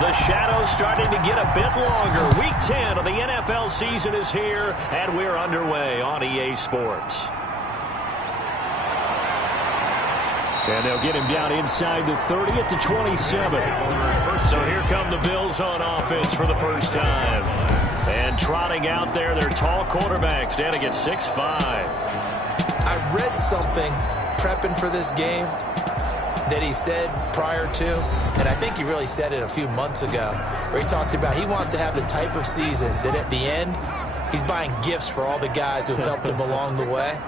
The shadow's starting to get a bit longer. Week 10 of the NFL season is here, and we're underway on EA Sports. And they'll get him down inside the 30 at the 27. So here come the Bills on offense for the first time. And trotting out there, their tall quarterback standing at 6'5". I read something prepping for this game that he said prior to, and I think he really said it a few months ago, where he talked about he wants to have the type of season that at the end, he's buying gifts for all the guys who helped him along the way.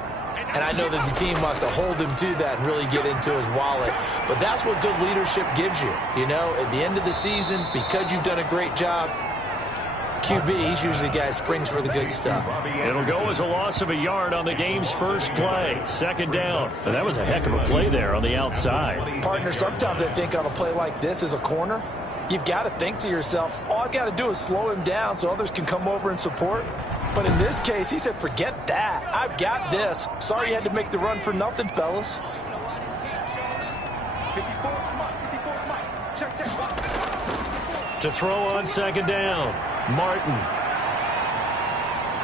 And I know that the team wants to hold him to that and really get into his wallet. But that's what good leadership gives you. You know, at the end of the season, because you've done a great job, QB, he's usually the guy that springs for the good stuff. It'll go as a loss of a yard on the game's first play. Second down. And that was a heck of a play there on the outside. Partner, sometimes I think on a play like this as a corner, you've got to think to yourself, all I got to do is slow him down so others can come over and support. But in this case, he said, forget that. I've got this. Sorry you had to make the run for nothing, fellas. To throw on second down, Martin.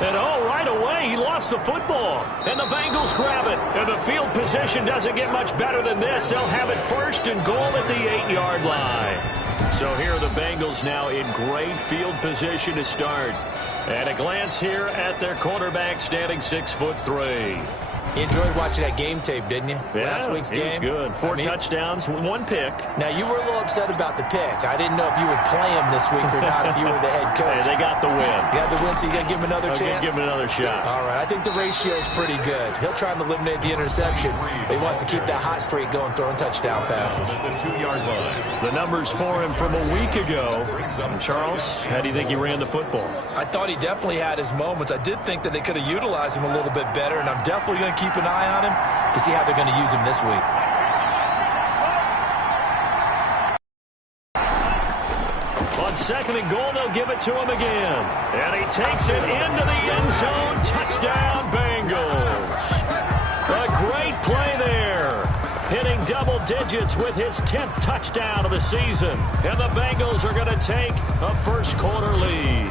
And right away, he lost the football. And the Bengals grab it. And the field position doesn't get much better than this. They'll have it first and goal at the 8-yard line. So here are the Bengals now in great field position to start. And a glance here at their quarterback standing 6'3". You enjoyed watching that game tape, didn't you? Yeah, Last week's game. It was good. Four touchdowns, one pick. Now, you were a little upset about the pick. I didn't know if you would play him this week or not if you were the head coach. Hey, they got the win. You got the win, so you got to give him another chance? Give him another shot. All right, I think the ratio is pretty good. He'll try and eliminate the interception, but he wants to keep that hot streak going, throwing touchdown passes. The 2-yard line. The numbers for him from a week ago. Charles, how do you think he ran the football? I thought he definitely had his moments. I did think that they could have utilized him a little bit better, and I'm definitely going to keep an eye on him to see how they're going to use him this week. On second and goal, they'll give it to him again. And he takes it into the end zone. Touchdown, Bengals. A great play there. Hitting double digits with his 10th touchdown of the season. And the Bengals are going to take a first-quarter lead.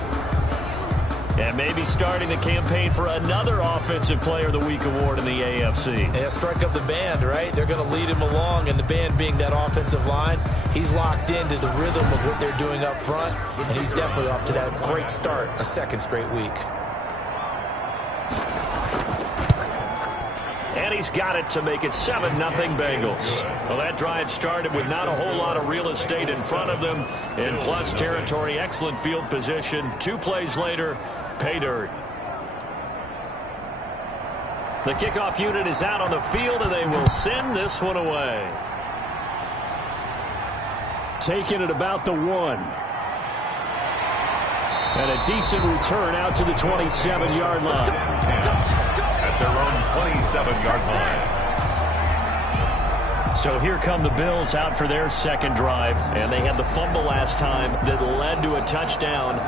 And maybe starting the campaign for another Offensive Player of the Week award in the AFC. Yeah, strike up the band, right? They're going to lead him along, and the band being that offensive line, he's locked into the rhythm of what they're doing up front, and he's definitely off to that great start, a second straight week. And he's got it to make it 7-0 Bengals. Well, that drive started with not a whole lot of real estate in front of them. In plus territory, excellent field position. 2 plays later, pay dirt. The kickoff unit is out on the field, and they will send this one away. Taking it about the 1. And a decent return out to the 27-yard line. At their own 27-yard line. So here come the Bills out for their second drive, and they had the fumble last time that led to a touchdown.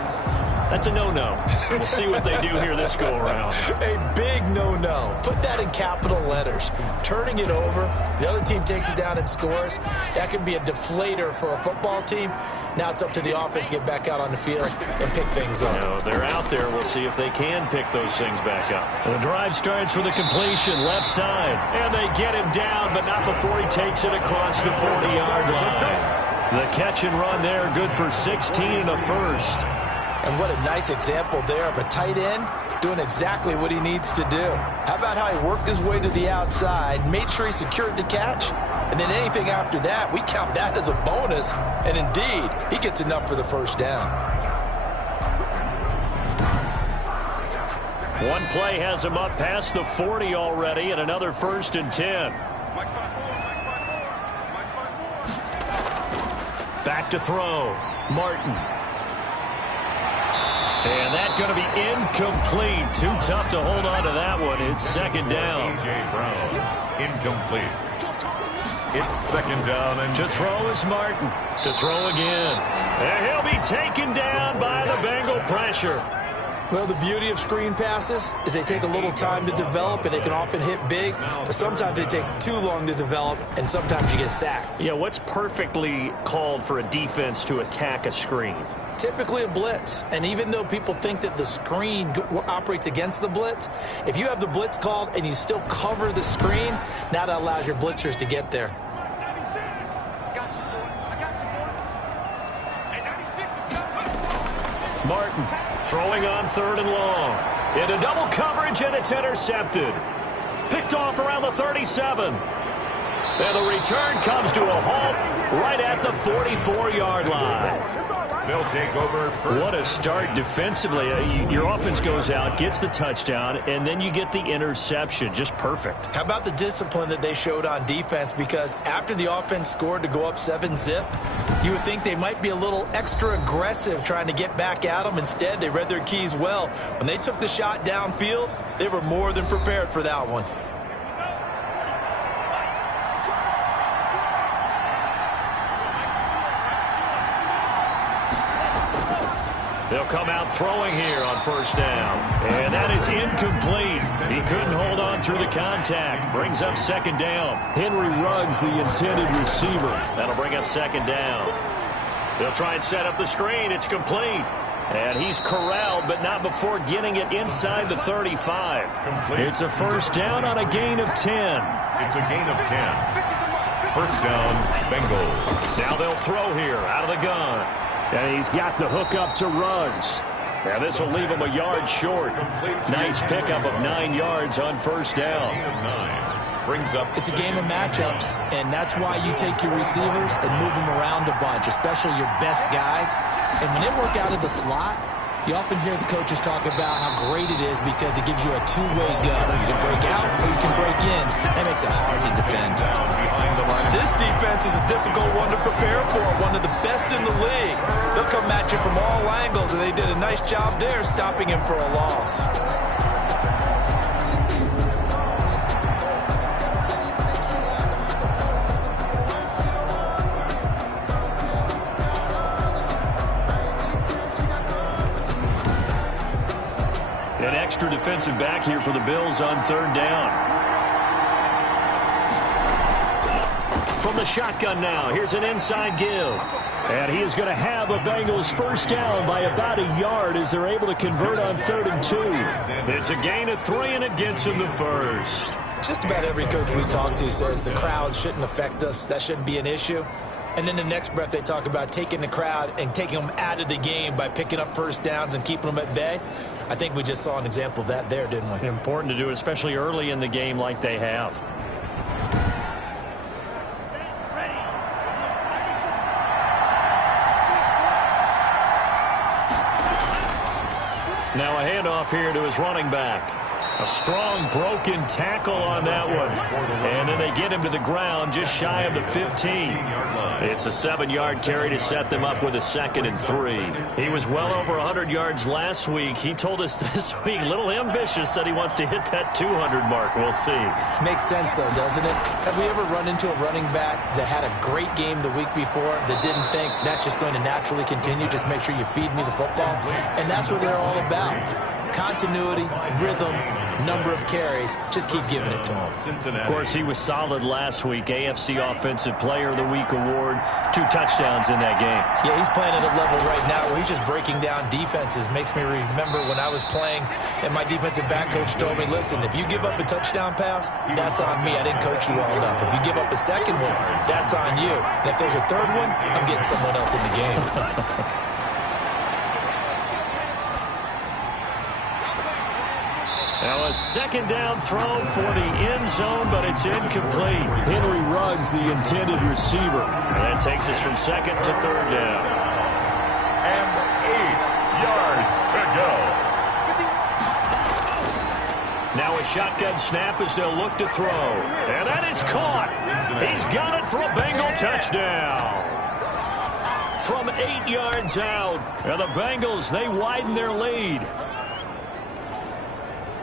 That's a no-no. We'll see what they do here this go-around. A big no-no. Put that in capital letters. Turning it over, the other team takes it down and scores. That can be a deflator for a football team. Now it's up to the offense to get back out on the field and pick things up. No, they're out there. We'll see if they can pick those things back up. The drive starts with a completion, left side. And they get him down, but not before he takes it across the 40-yard line. The catch and run there, good for 16 and a first. And what a nice example there of a tight end doing exactly what he needs to do. How about how he worked his way to the outside, made sure he secured the catch, and then anything after that, we count that as a bonus. And indeed, he gets enough for the first down. One play has him up past the 40 already, and another 1st and 10. Back to throw. Martin. And that's going to be incomplete. Too tough to hold on to that one. It's second down. A.J. Brown, incomplete. It's second down. And to throw is Martin. To throw again. And he'll be taken down by the Bengal pressure. Well, the beauty of screen passes is they take a little time to develop, and they can often hit big, but sometimes they take too long to develop, and sometimes you get sacked. Yeah, what's perfectly called for a defense to attack a screen? Typically a blitz, and even though people think that the screen operates against the blitz, if you have the blitz called and you still cover the screen, now that allows your blitzers to get there. Martin throwing on 3rd and long. Into double coverage, and it's intercepted. Picked off around the 37. And the return comes to a halt right at the 44-yard line. They'll take over first. What a start defensively. Your offense goes out, gets the touchdown, and then you get the interception. Just perfect. How about the discipline that they showed on defense? Because after the offense scored to go up 7-zip, you would think they might be a little extra aggressive trying to get back at them. Instead, they read their keys well. When they took the shot downfield, they were more than prepared for that one. They'll come out throwing here on 1st down. And that is incomplete. He couldn't hold on through the contact. Brings up 2nd down. Henry Ruggs, the intended receiver. That'll bring up 2nd down. They'll try and set up the screen. It's complete. And he's corralled, but not before getting it inside the 35. Complete. It's a 1st down on a gain of 10. It's a gain of 10. 1st down, Bengals. Now they'll throw here out of the gun. And he's got the hook up to Ruggs. Now this will leave him a yard short. Nice pickup of 9 yards on 1st down. Gain of 9. Brings up. It's a game of matchups, and that's why you take your receivers and move them around a bunch, especially your best guys. And when they work out of the slot, you often hear the coaches talk about how great it is because it gives you a two-way go. You can break out or you can break in. That makes it hard to defend. This defense is a difficult one to prepare for, one of the best in the league. They'll come at you from all angles, and they did a nice job there stopping him for a loss. An extra defensive back here for the Bills on 3rd down. From the shotgun now, here's an inside give. And he is going to have a Bengals 1st down by about a yard as they're able to convert on 3rd and 2. It's a gain of 3, and it gets him the 1st. Just about every coach we talk to says the crowd shouldn't affect us. That shouldn't be an issue. And then the next breath they talk about taking the crowd and taking them out of the game by picking up 1st downs and keeping them at bay. I think we just saw an example of that there, didn't we? Important to do it, especially early in the game like they have. Now a handoff here to his running back. A strong broken tackle on that one. And then they get him to the ground just shy of the 15. It's a 7-yard carry to set them up with a 2nd and 3. He was well over 100 yards last week. He told us this week, a little ambitious, that he wants to hit that 200 mark. We'll see. Makes sense, though, doesn't it? Have we ever run into a running back that had a great game the week before that didn't think that's just going to naturally continue? Just make sure you feed me the football. And that's what they're all about. Continuity, rhythm, number of carries. Just keep giving it to him. Of course, he was solid last week. AFC Offensive Player of the Week award. 2 touchdowns in that game. Yeah, he's playing at a level right now where he's just breaking down defenses. Makes me remember when I was playing and my defensive back coach told me, listen, if you give up a touchdown pass, that's on me. I didn't coach you well enough. If you give up a 2nd one, that's on you. And if there's a 3rd one, I'm getting someone else in the game. Now a 2nd down throw for the end zone, but it's incomplete. Henry Ruggs, the intended receiver. And that takes us from 2nd to 3rd down. And 8 yards to go. Now a shotgun snap as they'll look to throw. And that is caught. He's got it for a Bengal touchdown. From 8 yards out. And the Bengals, they widen their lead.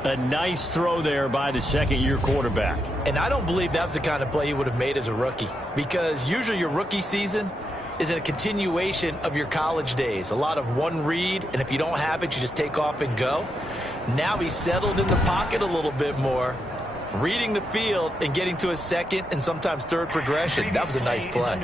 A nice throw there by the 2nd-year quarterback. And I don't believe that was the kind of play he would have made as a rookie. Because usually your rookie season, is a continuation of your college days. A lot of one read, and if you don't have it, you just take off and go. Now he's settled in the pocket a little bit more, reading the field and getting to a second and sometimes third progression. That was a nice play.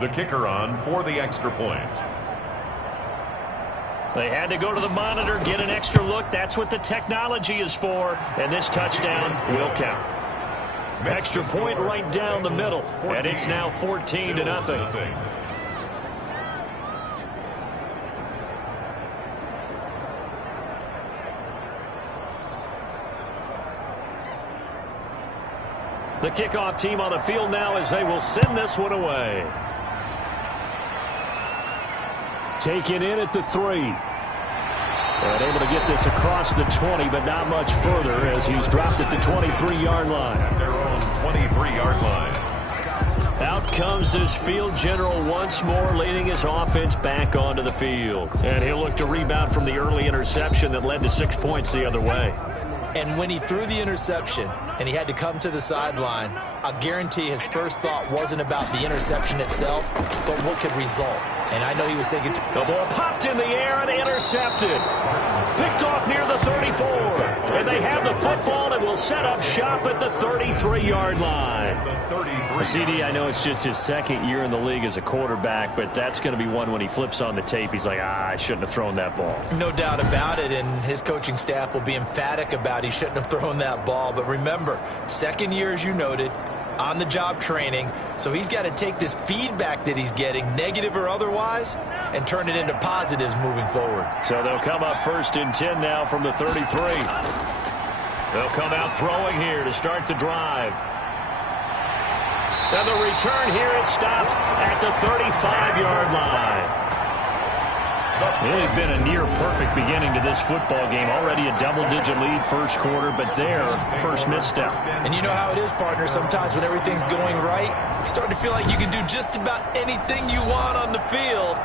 The kicker on for the extra point. They had to go to the monitor, get an extra look. That's what the technology is for. And this touchdown will count. Extra point right down the middle. And it's now 14-0. The kickoff team on the field now as they will send this one away. Taken in at the 3. And able to get this across the 20, but not much further as he's dropped at the 23-yard line. At their own 23-yard line. Out comes this field general once more, leading his offense back onto the field. And he'll look to rebound from the early interception that led to 6 points the other way. And when he threw the interception and he had to come to the sideline, I'll guarantee his first thought wasn't about the interception itself, but what could result. And I know he was thinking... The ball popped in the air and intercepted. Picked off near the 34. And they have the football and will set up shop at the 33-yard line. CD, I know it's just his second year in the league as a quarterback, but that's going to be one when he flips on the tape. He's like, I shouldn't have thrown that ball. No doubt about it, and his coaching staff will be emphatic about he shouldn't have thrown that ball. But remember, second year, as you noted, on-the-job training, so he's got to take this feedback that he's getting, negative or otherwise, and turn it into positives moving forward. So they'll come up 1st and 10 now from the 33. They'll come out throwing here to start the drive. And the return here is stopped at the 35-yard line. It had been a near-perfect beginning to this football game. Already a double-digit lead first quarter, but their first misstep. And you know how it is, partner. Sometimes when everything's going right, you start to feel like you can do just about anything you want on the field.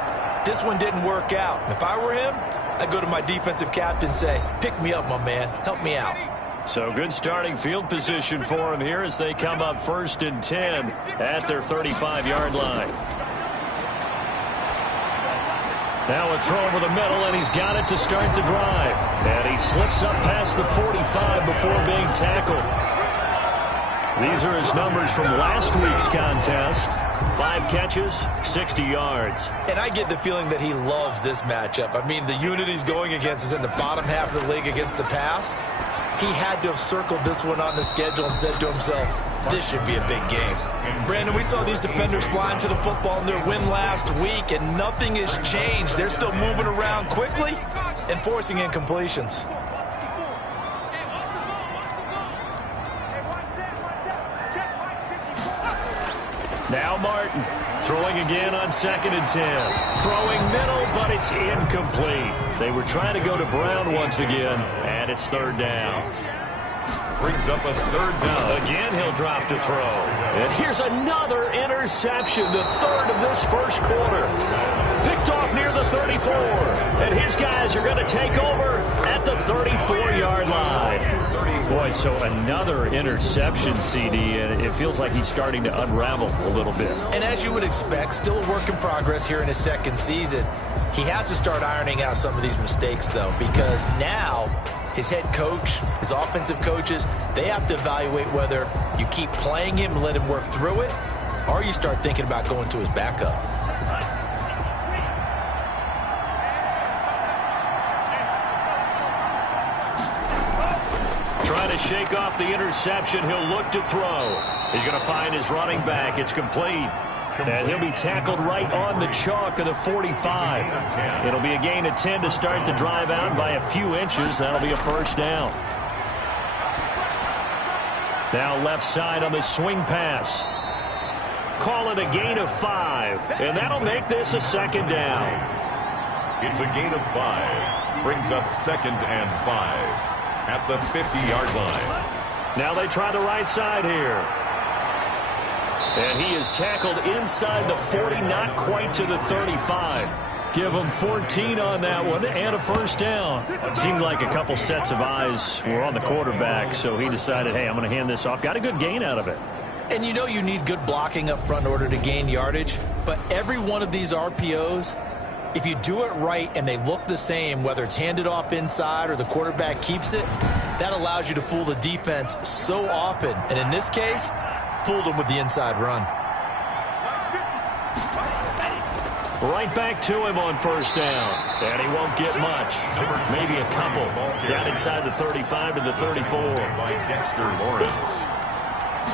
This one didn't work out. If I were him, I'd go to my defensive captain and say, pick me up, my man. Help me out. So good starting field position for him here as they come up 1st and 10 at their 35-yard line. Now a throw over the middle, and he's got it to start the drive. And he slips up past the 45 before being tackled. These are his numbers from last week's contest. 5 catches, 60 yards. And I get the feeling that he loves this matchup. I mean, the unit he's going against is in the bottom half of the league against the pass. He had to have circled this one on the schedule and said to himself, this should be a big game. Brandon, we saw these defenders flying to the football in their win last week, and nothing has changed. They're still moving around quickly and forcing incompletions. Now Martin throwing again on 2nd and 10. Throwing middle, but it's incomplete. They were trying to go to Brown once again, and it's 3rd down. Brings up a 3rd down. Again, he'll drop to throw. And here's another interception, the 3rd of this first quarter. Picked off near the 34. And his guys are going to take over at the 34-yard line. Boy, so another interception, CD, and it feels like he's starting to unravel a little bit. And as you would expect, still a work in progress here in his second season. He has to start ironing out some of these mistakes, though, because now his head coach, his offensive coaches, they have to evaluate whether you keep playing him and let him work through it, or you start thinking about going to his backup. Trying to shake off the interception. He'll look to throw. He's going to find his running back. It's complete. And he'll be tackled right on the chalk of the 45. It'll be a gain of 10 to start the drive out by a few inches. That'll be a 1st down. Now left side on the swing pass. Call it a gain of 5. And that'll make this a 2nd down. It's a gain of 5. Brings up 2nd and 5 at the 50-yard line. Now they try the right side here. And he is tackled inside the 40, not quite to the 35. Give him 14 on that one and a first down. Seemed like a couple sets of eyes were on the quarterback, so he decided, hey, I'm going to hand this off. Got a good gain out of it. And you know you need good blocking up front in order to gain yardage, but every one of these RPOs, if you do it right and they look the same, whether it's handed off inside or the quarterback keeps it, that allows you to fool the defense so often. And in this case, fooled them with the inside run. Right back to him on first down. And he won't get much. Maybe a couple. Down inside the 35 to the 34. By Dexter Lawrence.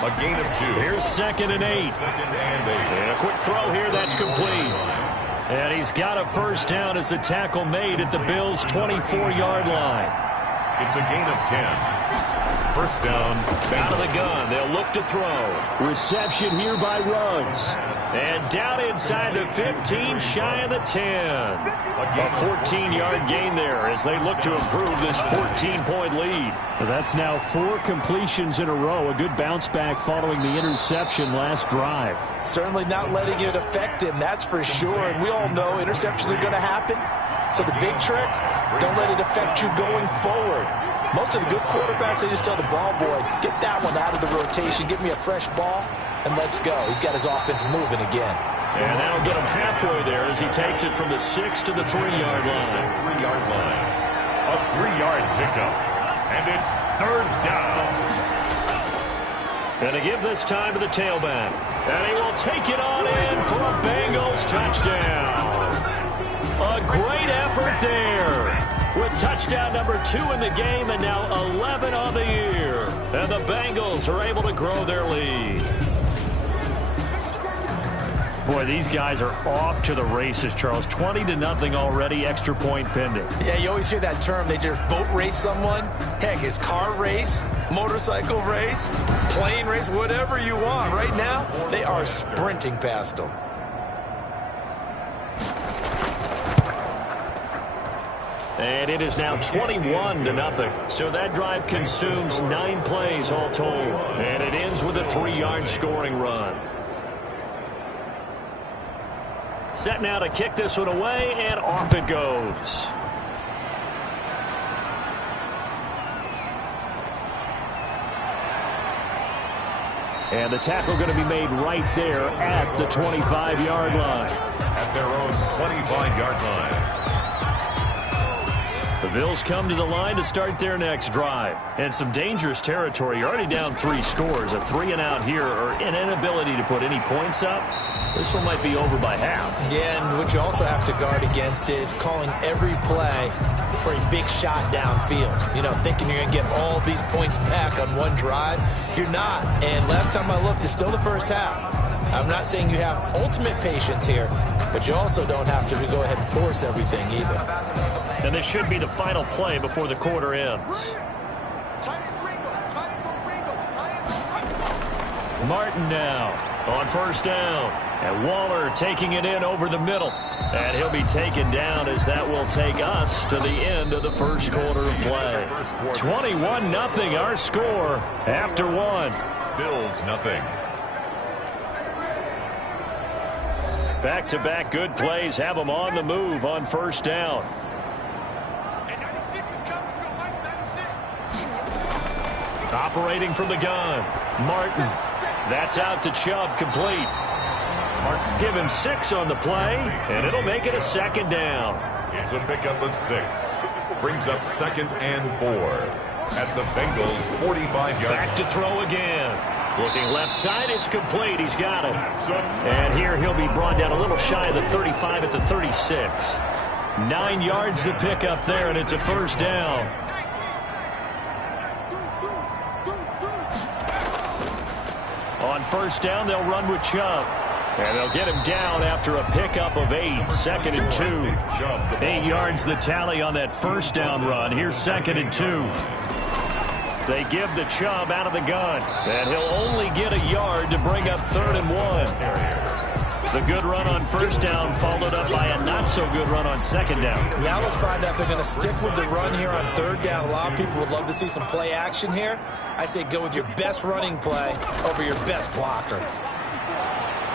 A gain of 2. Here's 2nd and 8. And a quick throw here. That's complete. And he's got a first down as a tackle made at the Bills' 24-yard line. It's a gain of 10. First down. Out of the gun. They'll look to throw. Reception here by Ruggs. And down inside the 15, shy of the 10. A 14-yard gain there as they look to improve this 14-point lead. Well, that's now 4 completions in a row. A good bounce back following the interception last drive. Certainly not letting it affect him, that's for sure. And we all know interceptions are going to happen. So the big trick, don't let it affect you going forward. Most of the good quarterbacks, they just tell the ball boy, get that one out of the rotation, give me a fresh ball, and let's go. He's got his offense moving again. And that'll get him halfway there as he takes it from the 6 to the 3-yard line. 3-yard line. A 3-yard pickup. And it's 3rd down. And to give this time to the tailback. And he will take it on in for a Bengals touchdown. A great effort there. With touchdown number 2 in the game and now 11 on the year. And the Bengals are able to grow their lead. Boy, these guys are off to the races, Charles. 20-0 already, extra point pending. Yeah, you always hear that term. They just boat race someone. Heck, it's car race, motorcycle race, plane race, whatever you want. Right now, they are sprinting past them. And it is now 21-0. So that drive consumes 9 plays all told. And it ends with a 3-yard scoring run. Set now to kick this one away, and off it goes. And the tackle going to be made right there at the 25-yard line. At their own 25-yard line. The Bills come to the line to start their next drive. And some dangerous territory. You're already down 3 scores. A 3-and-out here, or an inability to put any points up. This one might be over by half. Yeah, and what you also have to guard against is calling every play for a big shot downfield. You know, thinking you're going to get all these points back on one drive. You're not. And last time I looked, it's still the first half. I'm not saying you have ultimate patience here, but you also don't have to go ahead and force everything either. And this should be the final play before the quarter ends. Martin now on first down. And Waller taking it in over the middle. And he'll be taken down as that will take us to the end of the first quarter of play. 21-0 our score after 1. Bills nothing. Back-to-back good plays have them on the move on first down. Operating from the gun, Martin. That's out to Chubb, complete. Martin give him 6 on the play, and it'll make it a 2nd down. It's a pickup of 6. Brings up 2nd and 4 at the Bengals' 45-yard line. Back to throw again. Looking left side, it's complete. He's got it. And here he'll be brought down a little shy of the 35 at the 36. 9 yards to pick up there, and it's a first down. On first down, they'll run with Chubb. And they'll get him down after a pickup of 8. 2nd and 2. 8 yards the tally on that first down run. Here's 2nd and 2. They give the Chubb out of the gun. And he'll only get a yard to bring up 3rd and 1. The good run on first down followed up by a not-so-good run on second down. Now let's find out if they're going to stick with the run here on third down. A lot of people would love to see some play action here. I say go with your best running play over your best blocker.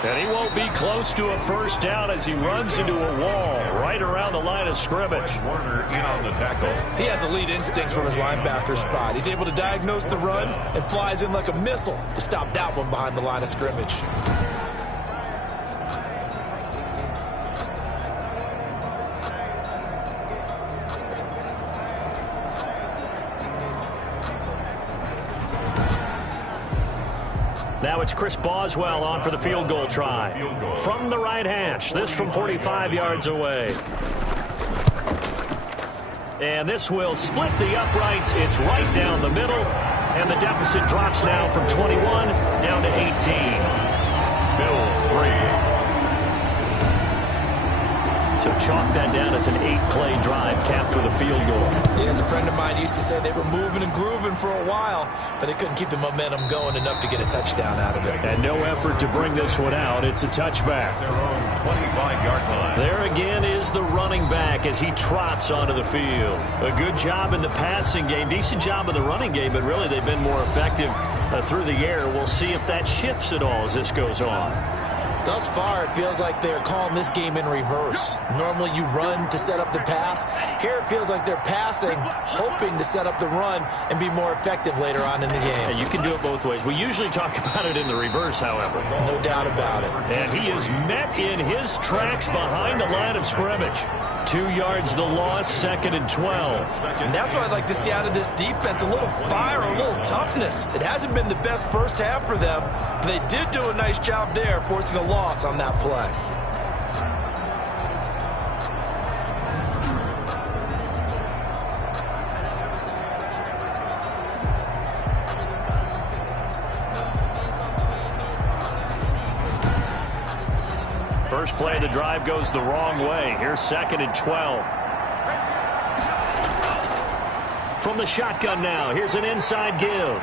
And he won't be close to a first down as he runs into a wall right around the line of scrimmage. Warner in on the tackle. He has elite instincts from his linebacker spot. He's able to diagnose the run and flies in like a missile to stop that one behind the line of scrimmage. Now it's Chris Boswell on for the field goal try. From the right hash, this from 45 yards away. And this will split the uprights. It's right down the middle. And the deficit drops now from 21 down to 18. Bills 3. So chalk that down as an 8-play drive capped with a field goal. Yeah, as a friend of mine used to say, they were moving and grooving for a while, but they couldn't keep the momentum going enough to get a touchdown out of it. And no effort to bring this one out. It's a touchback. Their own 25-yard line. There again is the running back as he trots onto the field. A good job in the passing game. Decent job in the running game, but really they've been more effective through the air. We'll see if that shifts at all as this goes on. Thus far, it feels like they're calling this game in reverse. Normally you run to set up the pass. Here it feels like they're passing, hoping to set up the run and be more effective later on in the game. Yeah, you can do it both ways. We usually talk about it in the reverse, however. No doubt about it. And he is met in his tracks behind the line of scrimmage. 2 yards the loss, 2nd and 12. And that's what I'd like to see out of this defense, a little fire, a little toughness. It hasn't been the best first half for them, but they did do a nice job there, forcing a loss on that play. First play of the drive goes the wrong way. Here's 2nd and 12. From the shotgun now, here's an inside give.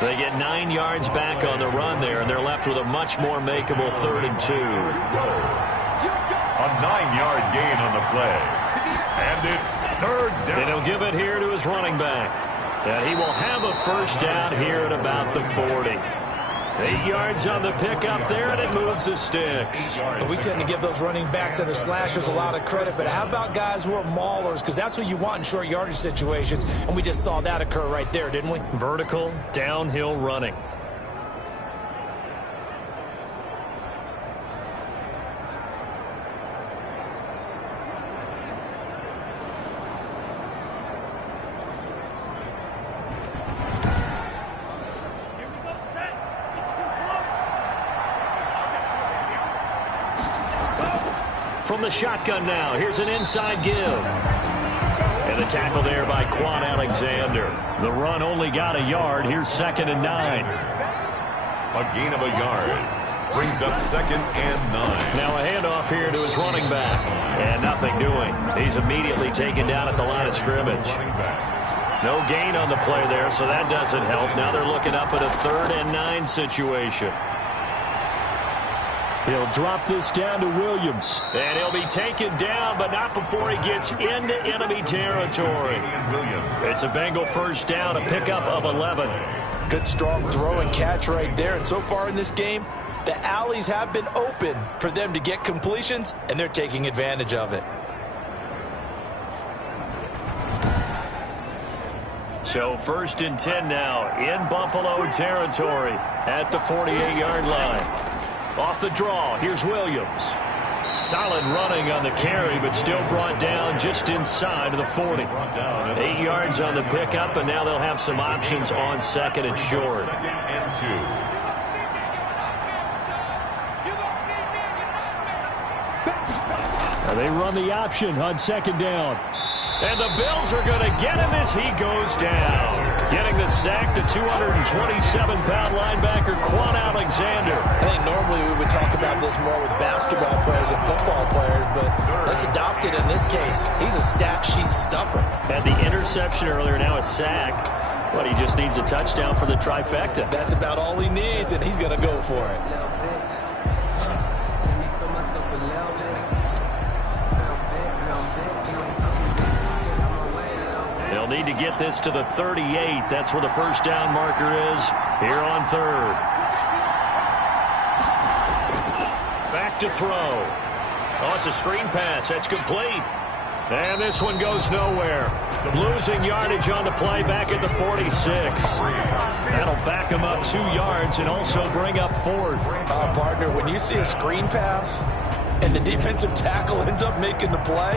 They get 9 yards back on the run there, and they're left with a much more makeable 3rd and 2. A 9-yard gain on the play. And it's 3rd down. And he'll give it here to his running back. And he will have a first down here at about the 40. 8 yards on the pickup there, and it moves the sticks. And we tend to give those running backs that are slashers a lot of credit, but how about guys who are maulers? Because that's what you want in short yardage situations, and we just saw that occur right there, didn't we? Vertical, downhill running. From the shotgun now, here's an inside give. And the tackle there by Quan Alexander. The run only got a yard. Here's 2nd and 9. A gain of a yard. Brings up 2nd and 9. Now a handoff here to his running back. And nothing doing. He's immediately taken down at the line of scrimmage. No gain on the play there, so that doesn't help. Now they're looking up at a 3rd and 9 situation. He'll drop this down to Williams. And he'll be taken down, but not before he gets into enemy territory. It's a Bengal first down, a pickup of 11. Good strong throw and catch right there. And so far in this game, the alleys have been open for them to get completions, and they're taking advantage of it. So 1st and 10 now in Buffalo territory at the 48-yard line. Off the draw, here's Williams. Solid running on the carry, but still brought down just inside of the 40. 8 yards on the pickup, and now they'll have some options on 2nd and short. 2nd and 2. And they run the option on 2nd down. And the Bills are going to get him as he goes down. Getting the sack, the 227-pound linebacker, Quan Alexander. I think normally we would talk about this more with basketball players and football players, but let's adopt it in this case. He's a stat sheet stuffer. Had the interception earlier, now a sack. But he just needs a touchdown for the trifecta. That's about all he needs, and he's going to go for it. They'll need to get this to the 38. That's where the first down marker is here on third. Back to throw. Oh, it's a screen pass. That's complete. And this one goes nowhere. Losing yardage on the play back at the 46. That'll back him up 2 yards and also bring up fourth. Partner, when you see a screen pass and the defensive tackle ends up making the play,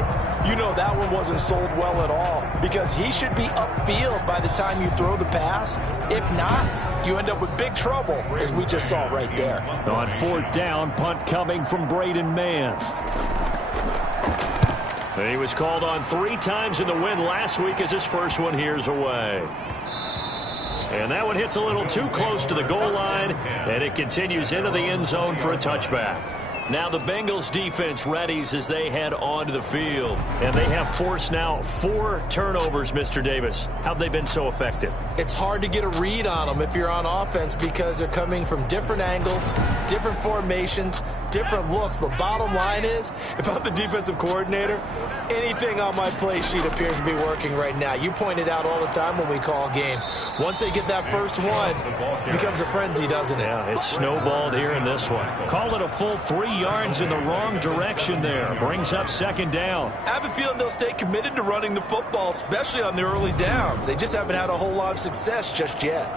you know that one wasn't sold well at all, because he should be upfield by the time you throw the pass. If not, you end up with big trouble, as we just saw right there. On fourth down, punt coming from Braden Mann. He was called on 3 times in the win last week as his first one here's away. And that one hits a little too close to the goal line, and it continues into the end zone for a touchback. Now the Bengals defense readies as they head onto the field. And they have forced now 4 turnovers, Mr. Davis. How've they been so effective? It's hard to get a read on them if you're on offense, because they're coming from different angles, different formations, different looks. But bottom line is, if I'm the defensive coordinator, anything on my play sheet appears to be working right now. You point it out all the time when we call games. Once they get that first one, it becomes a frenzy, doesn't it? Yeah, it's snowballed here in this one. Call it a full 3 yards in the wrong direction there. Brings up second down. I have a feeling they'll stay committed to running the football, especially on the early downs. They just haven't had a whole lot of success just yet.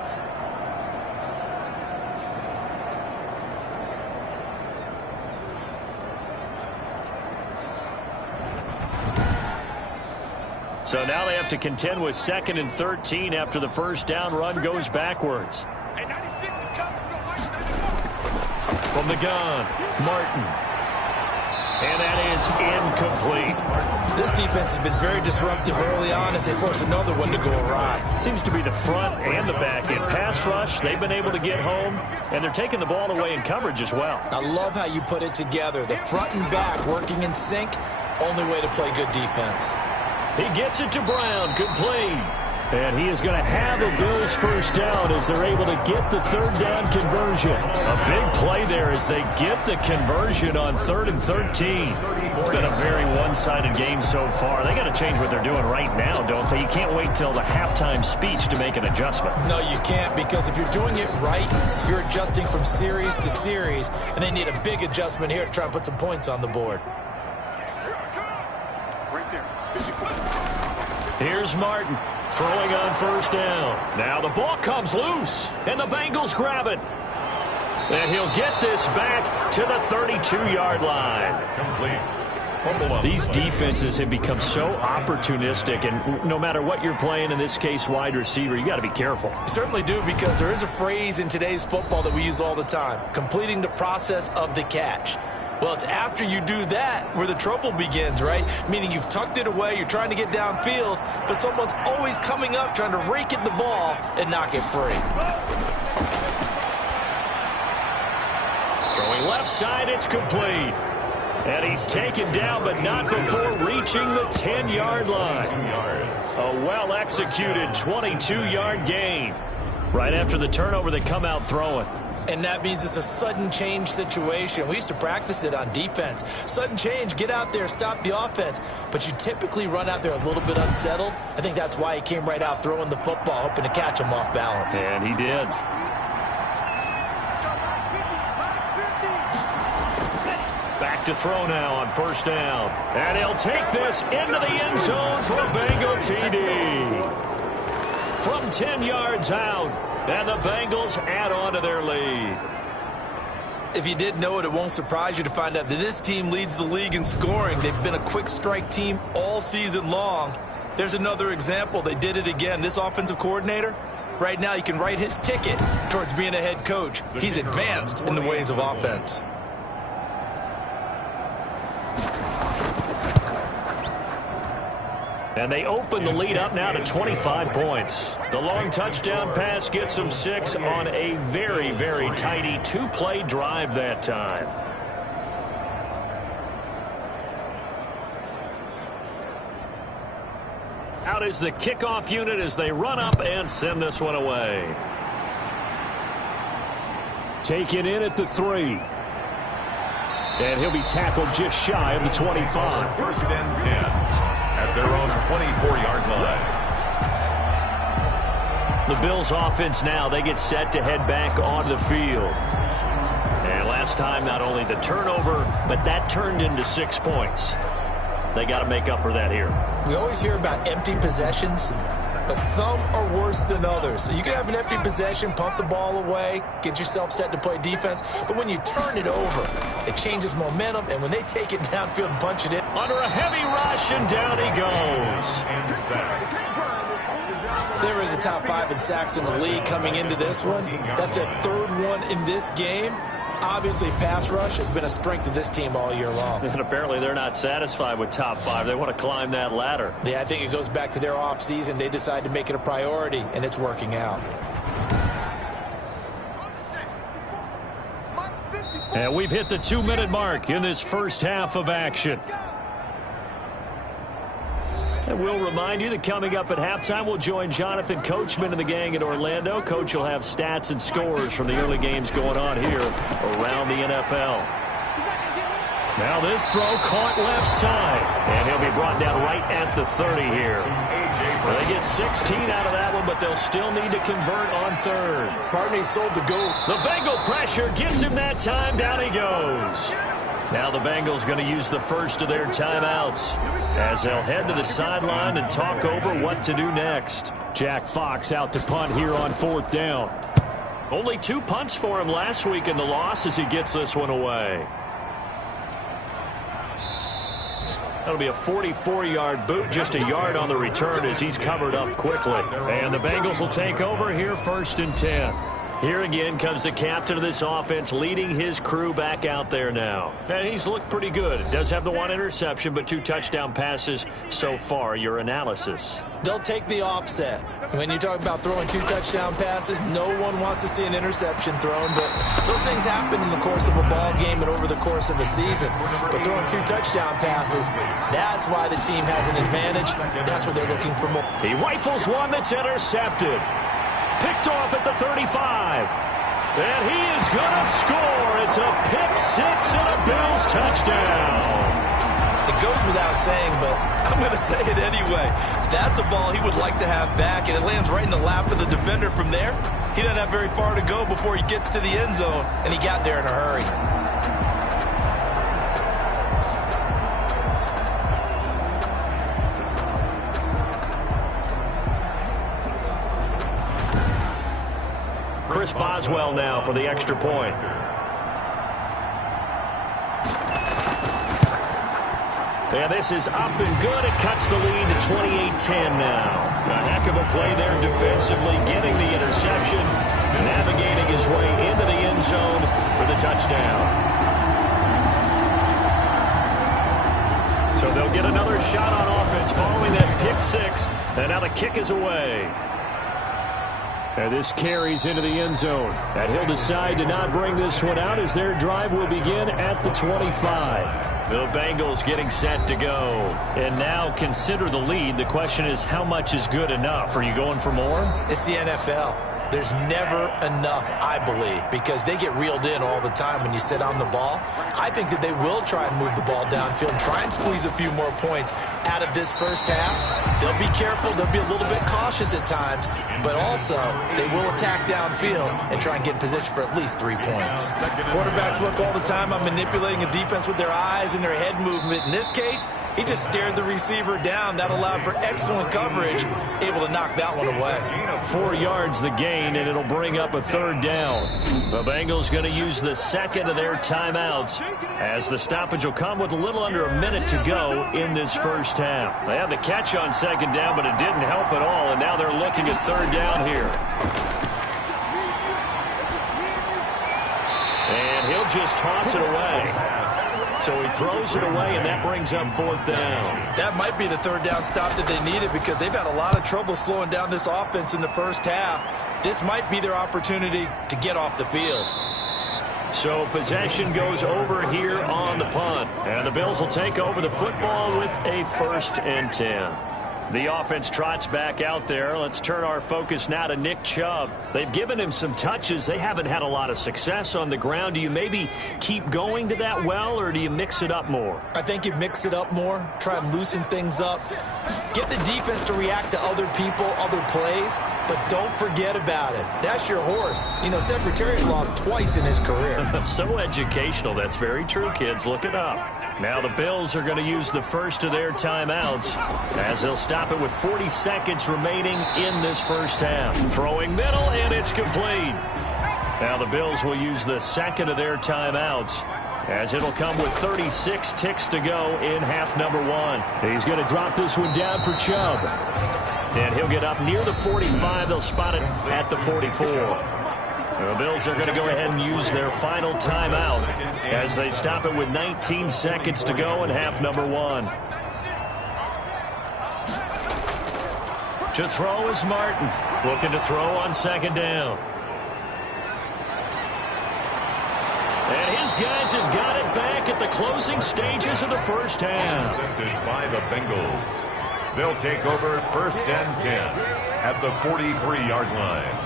So now they have to contend with 2nd and 13 after the first down run goes backwards. From the gun, Martin. And that is incomplete. This defense has been very disruptive early on as they force another one to go awry. Seems to be the front and the back. In pass rush, they've been able to get home, and they're taking the ball away in coverage as well. I love how you put it together. The front and back working in sync, only way to play good defense. He gets it to Brown, complete. And he is going to have a Bills first down as they're able to get the third down conversion. A big play there as they get the conversion on 3rd and 13. It's been a very one-sided game so far. They got to change what they're doing right now, don't they? You can't wait till the halftime speech to make an adjustment. No, you can't, because if you're doing it right, you're adjusting from series to series, and they need a big adjustment here to try and put some points on the board. Here's Martin throwing on first down. Now the ball comes loose, and the Bengals grab it. And he'll get this back to the 32-yard line. Complete. These defenses have become so opportunistic, and no matter what you're playing, in this case wide receiver, you got to be careful. You certainly do, because there is a phrase in today's football that we use all the time: completing the process of the catch. Well, it's after you do that where the trouble begins, right? Meaning you've tucked it away, you're trying to get downfield, but someone's always coming up trying to rake at the ball and knock it free. Throwing left side, it's complete. And he's taken down, but not before reaching the 10-yard line. A well-executed 22-yard gain. Right after the turnover, they come out throwing. And that means it's a sudden change situation. We used to practice it on defense. Sudden change, get out there, stop the offense. But you typically run out there a little bit unsettled. I think that's why he came right out throwing the football, hoping to catch him off balance. And he did. Back to throw now on first down. And he'll take this into the end zone for a Bengal TD. From 10 yards out, and the Bengals add on to their lead. If you didn't know it, it won't surprise you to find out that this team leads the league in scoring. They've been a quick strike team all season long. There's another example. They did it again. This offensive coordinator, right now, he can write his ticket towards being a head coach. He's advanced in the ways of offense. And they open the lead up now to 25 points. The long touchdown pass gets them 6 on a very, very tidy 2-play drive that time. Out is the kickoff unit as they run up and send this one away. Taken in at the 3. And he'll be tackled just shy of the 25. First and 10 at their own 24-yard line. The Bills offense now, they get set to head back onto the field. And last time, not only the turnover, but that turned into 6 points. They got to make up for that here. We always hear about empty possessions, but some are worse than others. So you can have an empty possession, pump the ball away, get yourself set to play defense, but when you turn it over, it changes momentum, and when they take it downfield and punch it in. Under a heavy rush, and down he goes. They were in the top 5 in sacks in the league coming into this one. That's their 3rd one in this game. Obviously, pass rush has been a strength of this team all year long. And apparently they're not satisfied with top 5. They want to climb that ladder. Yeah, I think it goes back to their offseason. They decided to make it a priority, and it's working out. And we've hit the 2-minute mark in this first half of action. And we'll remind you that coming up at halftime, we'll join Jonathan Coachman and the gang in Orlando. Coach will have stats and scores from the early games going on here around the NFL. Now this throw caught left side, and he'll be brought down right at the 30 here. Well, they get 16 out of that one, but they'll still need to convert on 3rd. Partney sold the goal. The Bengal pressure gets him that time. Down he goes. Now the Bengals going to use the first of their timeouts as they'll head to the sideline and talk over what to do next. Jack Fox out to punt here on 4th down. Only 2 punts for him last week in the loss as he gets this one away. That'll be a 44-yard boot, just a yard on the return as he's covered up quickly. And the Bengals will take over here 1st and 10. Here again comes the captain of this offense leading his crew back out there now. And he's looked pretty good. Does have the 1 interception, but 2 touchdown passes so far. Your analysis? They'll take the offset. When you talk about throwing 2 touchdown passes, no one wants to see an interception thrown, but those things happen in the course of a ball game and over the course of the season. But throwing 2 touchdown passes, that's why the team has an advantage. That's what they're looking for more. He rifles one that's intercepted. Picked off at the 35. And he is going to score. It's a pick 6 and a Bills touchdown. It goes without saying, but I'm going to say it anyway. That's a ball he would like to have back, and it lands right in the lap of the defender from there. He doesn't have very far to go before he gets to the end zone, and he got there in a hurry. Chris Boswell now for the extra point. And this is up and good. It cuts the lead to 28-10 now. A heck of a play there defensively, getting the interception, navigating his way into the end zone for the touchdown. So they'll get another shot on offense following that pick 6. And now the kick is away. And this carries into the end zone. And he'll decide to not bring this one out as their drive will begin at the 25. The Bengals getting set to go. And now consider the lead. The question is, how much is good enough? Are you going for more? It's the NFL. There's never enough, I believe, because they get reeled in all the time when you sit on the ball. I think that they will try and move the ball downfield and try and squeeze a few more points out of this first half. They'll be careful. They'll be a little bit cautious at times, but also they will attack downfield and try and get in position for at least 3 points. Quarterbacks work all the time on manipulating a defense with their eyes and their head movement. In this case, he just stared the receiver down. That allowed for excellent coverage, able to knock that one away. 4 yards the gain, and it'll bring up a 3rd down. The Bengals going to use the second of their timeouts as the stoppage will come with a little under a minute to go in this first half. They had the catch on 2nd down, but it didn't help at all, and now they're looking at 3rd down here. And he'll just toss it away. So he throws it away, and that brings up 4th down. That might be the 3rd down stop that they needed because they've had a lot of trouble slowing down this offense in the first half. This might be their opportunity to get off the field. So possession goes over here on the punt. And the Bills will take over the football with a 1st and 10. The offense trots back out there. Let's turn our focus now to Nick Chubb. They've given him some touches. They haven't had a lot of success on the ground. Do you maybe keep going to that well, or do you mix it up more? I think you mix it up more, try and loosen things up, Get the defense to react to other people, other plays, but don't forget about it. That's your horse. You know, Secretariat lost twice in his career. So educational. That's very true, kids. Look it up. Now the Bills are going to use the first of their timeouts as they'll stop it with 40 seconds remaining in this first half. Throwing middle, and it's complete. Now the Bills will use the second of their timeouts as it'll come with 36 ticks to go in half number one. He's going to drop this one down for Chubb. And he'll get up near the 45. They'll spot it at the 44. The Bills are going to go ahead and use their final timeout as they stop it with 19 seconds to go in half number one. To throw is Martin. Looking to throw on second down. And his guys have got it back at the closing stages of the first half. Intercepted by the Bengals. They'll take over first and 10 at the 43-yard line.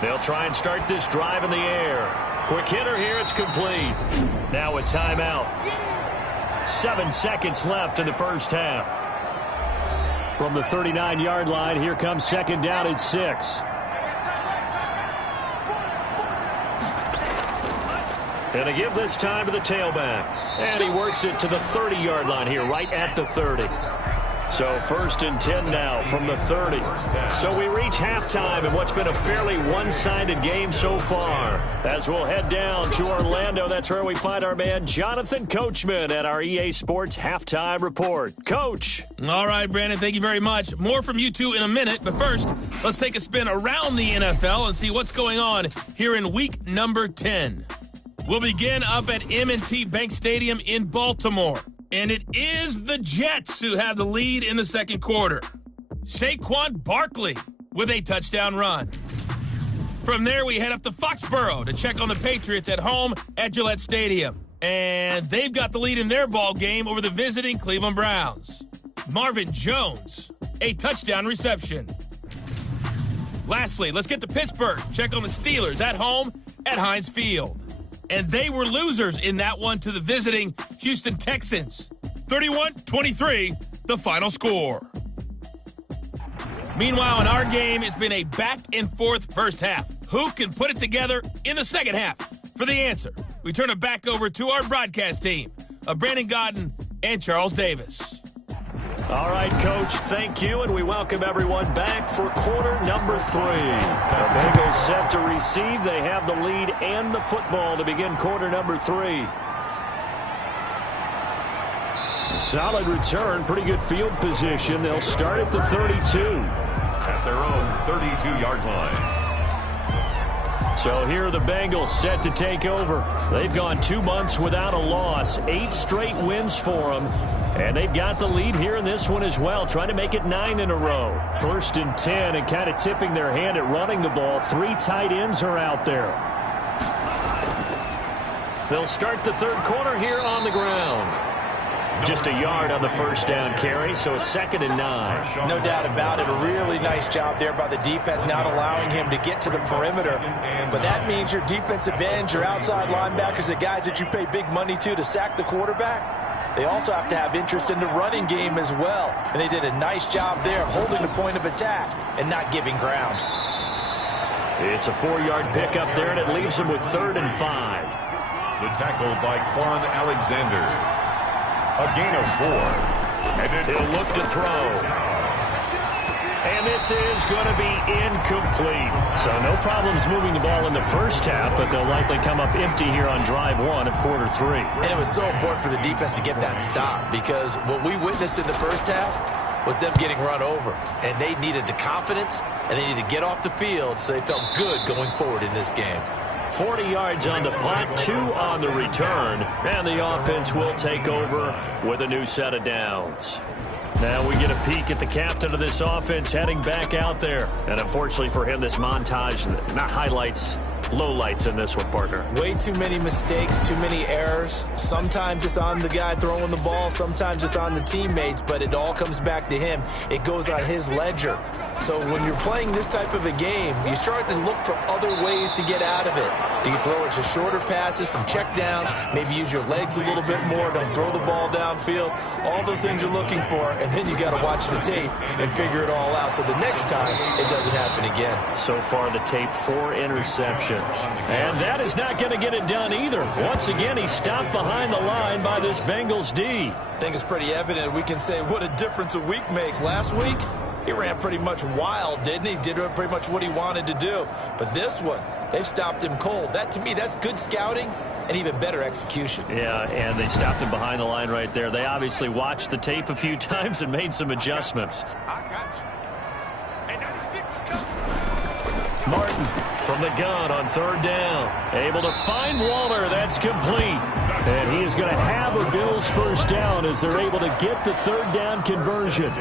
They'll try and start this drive in the air. Quick hitter here, it's complete. Now a timeout. 7 seconds left in the first half. From the 39-yard line, here comes second down at 6. And they give this time to the tailback. And he works it to the 30-yard line here, right at the 30. So first and 10 now from the 30. So we reach halftime in what's been a fairly one-sided game so far. As we'll head down to Orlando, that's where we find our man Jonathan Coachman at our EA Sports Halftime Report. Coach. All right, Brandon, thank you very much. More from you two in a minute, but first, let's take a spin around the NFL and see what's going on here in week number 10. We'll begin up at M&T Bank Stadium in Baltimore. And it is the Jets who have the lead in the second quarter. Saquon Barkley with a touchdown run. From there, we head up to Foxborough to check on the Patriots at home at Gillette Stadium. And they've got the lead in their ball game over the visiting Cleveland Browns. Marvin Jones, a touchdown reception. Lastly, let's get to Pittsburgh. Check on the Steelers at home at Heinz Field. And they were losers in that one to the visiting Houston Texans. 31-23, the final score. Meanwhile, in our game, it's been a back-and-forth first half. Who can put it together in the second half? For the answer, we turn it back over to our broadcast team of Brandon Gaudin and Charles Davis. All right, Coach, thank you, and we welcome everyone back for quarter number 3. The Bengals set to receive. They have the lead and the football to begin quarter number 3. Solid return, pretty good field position. They'll start at the 32. At their own 32-yard line. So here are the Bengals set to take over. They've gone 2 months without a loss, 8 straight wins for them. And they've got the lead here in this one as well, trying to make it 9 in a row. First and 10, and kind of tipping their hand at running the ball. 3 tight ends are out there. They'll start the third quarter here on the ground. Just a yard on the first down carry, so it's 2nd and 9. No doubt about it. A really nice job there by the defense, not allowing him to get to the perimeter. But that means your defensive ends, your outside linebackers, the guys that you pay big money to sack the quarterback, they also have to have interest in the running game as well. And they did a nice job there of holding the point of attack and not giving ground. It's a 4-yard pickup there, and it leaves them with 3rd and 5. The tackle by Quan Alexander. A gain of 4. And he'll look to throw. And this is going to be incomplete. So no problems moving the ball in the first half, but they'll likely come up empty here on drive 1 of quarter 3. And it was so important for the defense to get that stop, because what we witnessed in the first half was them getting run over. And they needed the confidence, and they needed to get off the field so they felt good going forward in this game. 40 yards on the punt, 2 on the return, and the offense will take over with a new set of downs. Now we get a peek at the captain of this offense heading back out there. And unfortunately for him, this montage, not highlights, lowlights in this one, partner? Way too many mistakes, too many errors. Sometimes it's on the guy throwing the ball, sometimes it's on the teammates, but it all comes back to him. It goes on his ledger. So when you're playing this type of a game, you start to look for other ways to get out of it. Do you throw it to shorter passes, some check downs, maybe use your legs a little bit more, don't throw the ball downfield, all those things you're looking for, and then you got to watch the tape and figure it all out so the next time it doesn't happen again. So far, the tape, 4 interceptions. And that is not going to get it done either. Once again, he stopped behind the line by this Bengals D. I think it's pretty evident. We can say what a difference a week makes. Last week, he ran pretty much wild, didn't he? Did pretty much what he wanted to do. But this one, they've stopped him cold. That, to me, that's good scouting and even better execution. Yeah, and they stopped him behind the line right there. They obviously watched the tape a few times and made some adjustments. Martin from the gun on 3rd down. Able to find Waller. That's complete. And he is going to have a Bills first down as they're able to get the 3rd down conversion.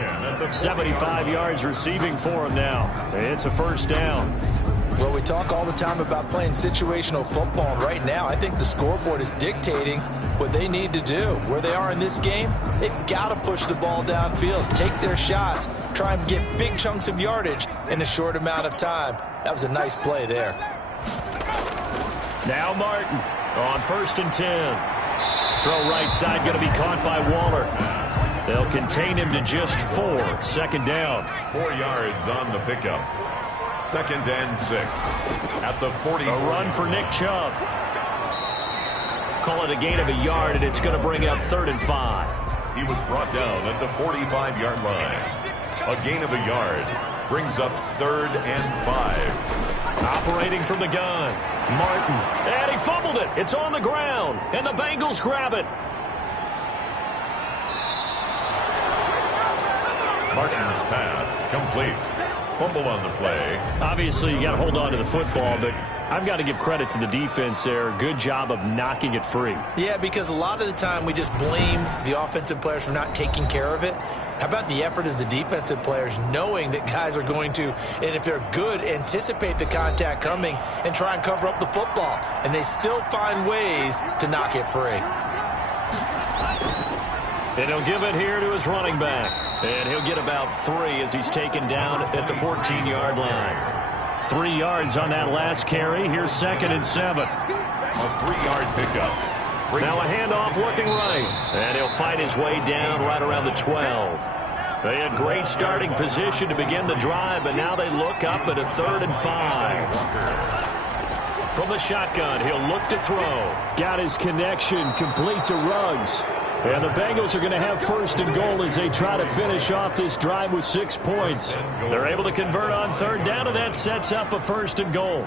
75 yards receiving for him now. It's a first down. Well, we talk all the time about playing situational football, and right now I think the scoreboard is dictating what they need to do. Where they are in this game, they've got to push the ball downfield, take their shots, try and get big chunks of yardage in a short amount of time. That was a nice play there. Now Martin on 1st and 10. Throw right side, going to be caught by Waller. They'll contain him to just 4. 2nd down. 4 yards on the pickup. 2nd and 6 at the 40. A run for Nick Chubb. Call it a gain of a yard, and it's going to bring up 3rd and 5. He was brought down at the 45-yard line. A gain of a yard brings up 3rd and 5. Operating from the gun, Martin. And he fumbled it. It's on the ground, and the Bengals grab it. Martin's pass complete. Fumble on the play. Obviously, you got to hold on to the football, but I've got to give credit to the defense there. Good job of knocking it free. Yeah, because a lot of the time we just blame the offensive players for not taking care of it. How about the effort of the defensive players knowing that guys are going to, and if they're good, anticipate the contact coming and try and cover up the football. And they still find ways to knock it free. And he'll give it here to his running back. And he'll get about 3 as he's taken down at the 14-yard line. 3 yards on that last carry. Here's 2nd and 7. A 3-yard pickup. Now a handoff looking right. And he'll fight his way down right around the 12. They had great starting position to begin the drive, but now they look up at a 3rd and 5. From the shotgun, he'll look to throw. Got his connection complete to Ruggs. And the Bengals are going to have 1st and goal as they try to finish off this drive with 6 points. They're able to convert on 3rd down, and that sets up a 1st and goal.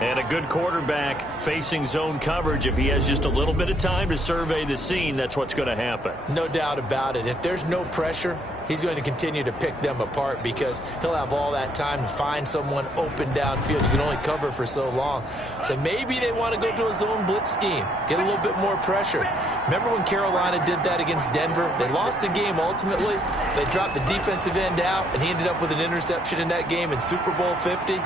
And a good quarterback facing zone coverage. If he has just a little bit of time to survey the scene, that's what's going to happen. No doubt about it. If there's no pressure, he's going to continue to pick them apart because he'll have all that time to find someone open downfield. You can only cover for so long. So maybe they want to go to a zone blitz scheme, get a little bit more pressure. Remember when Carolina did that against Denver? They lost the game ultimately. They dropped the defensive end out, and he ended up with an interception in that game in Super Bowl 50.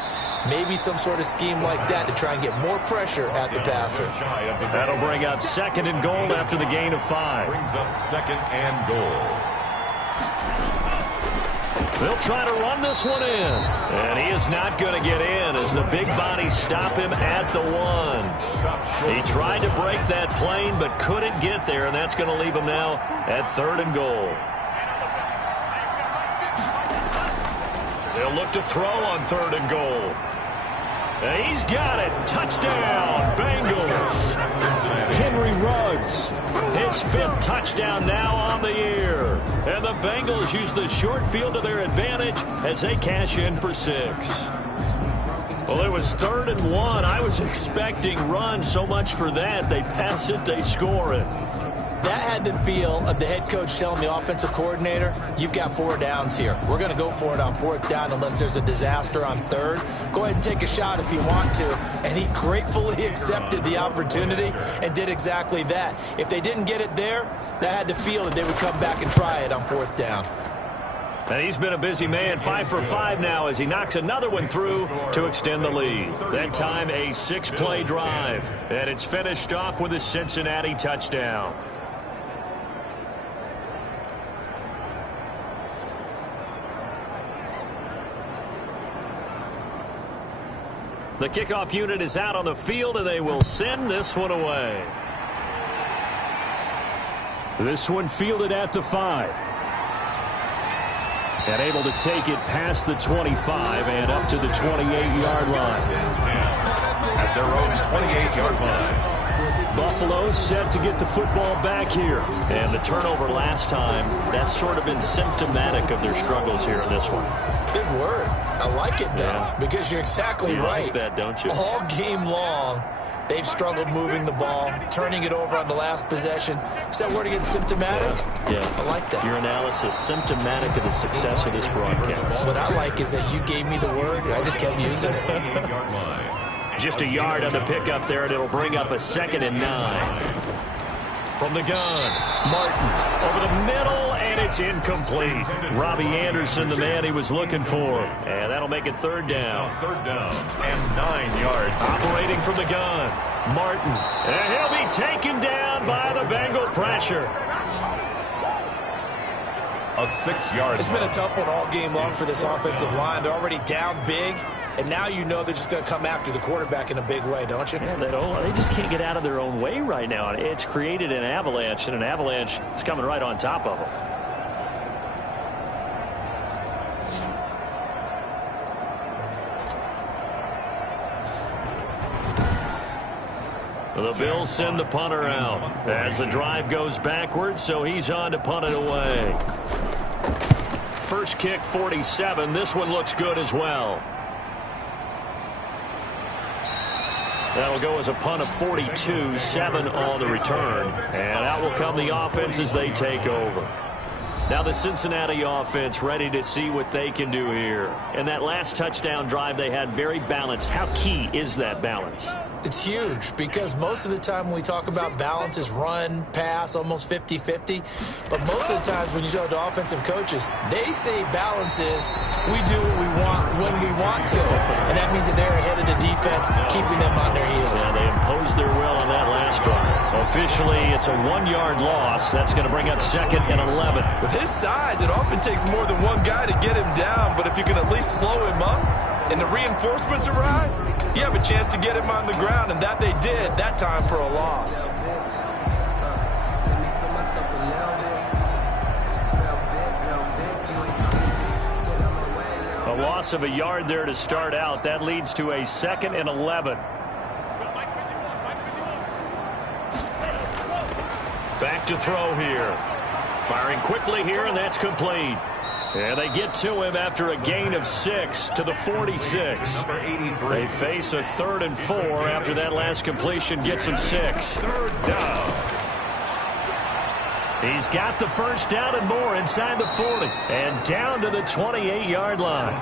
Maybe some sort of scheme like that to try and get more pressure at the passer. That'll bring up 2nd and goal after the gain of 5. Brings up 2nd and goal. They'll try to run this one in. And he is not going to get in as the big bodies stop him at the 1. He tried to break that plane but couldn't get there, and that's going to leave him now at 3rd and goal. They'll look to throw on 3rd and goal. And he's got it. Touchdown, Bengals. Henry Ruggs, his 5th touchdown now on the year. And the Bengals use the short field to their advantage as they cash in for 6. Well, it was 3rd and 1. I was expecting run, so much for that. They pass it, they score it. That had the feel of the head coach telling the offensive coordinator, you've got 4 downs here. We're going to go for it on 4th down unless there's a disaster on 3rd. Go ahead and take a shot if you want to. And he gratefully accepted the opportunity and did exactly that. If they didn't get it there, that had the feel that they would come back and try it on 4th down. And he's been a busy man, 5 for 5 now as he knocks another one through to extend the lead. That time a 6-play drive. And it's finished off with a Cincinnati touchdown. The kickoff unit is out on the field, and they will send this one away. This one fielded at the 5. And able to take it past the 25 and up to the 28-yard line. At their own 28-yard line. Buffalo set to get the football back here. And the turnover last time, that's sort of been symptomatic of their struggles here in this one. Big word. I like it, though, because you're exactly right. Like that, don't you? All game long, they've struggled moving the ball, turning it over on the last possession. Is that word again, symptomatic? Yeah. I like that. Your analysis, symptomatic of the success of this broadcast. What I like is that you gave me the word, and I just kept using it. Just a yard on the pickup there, and it'll bring up a 2nd and 9. From the gun, Martin over the middle, and it's incomplete. Robbie Anderson, the man he was looking for. And that'll make it 3rd down. 3rd down and 9 yards. Operating from the gun, Martin. And he'll be taken down by the Bengal pressure. A 6-yard. It's been a tough one all game long for this offensive line. They're already down big, and now you know they're just going to come after the quarterback in a big way, don't you? Yeah, they just can't get out of their own way right now. It's created an avalanche, and an avalanche is coming right on top of them. The Bills send the punter out as the drive goes backwards, so he's on to punt it away. First kick, 47. This one looks good as well. That'll go as a punt of 42, 7 on the return. And out will come the offense as they take over. Now the Cincinnati offense ready to see what they can do here. And that last touchdown drive they had very balanced. How key is that balance? It's huge because most of the time when we talk about balance is run, pass, almost 50-50. But most of the times when you talk to offensive coaches, they say balance is we do what we want when we want to. And that means that they're ahead of the defense, keeping them on their heels. Yeah, they imposed their will on that last drive. Officially, it's a 1-yard loss. That's going to bring up 2nd and 11. With his size, it often takes more than one guy to get him down. But if you can at least slow him up and the reinforcements arrive, you have a chance to get him on the ground, and that they did that time for a loss. A loss of a yard there to start out. That leads to a 2nd and 11. Back to throw here. Firing quickly here, and that's complete. And they get to him after a gain of 6 to the 46. They face a 3rd and 4 after that last completion gets him 6. 3rd down. He's got the first down and more inside the 40 and down to the 28-yard line.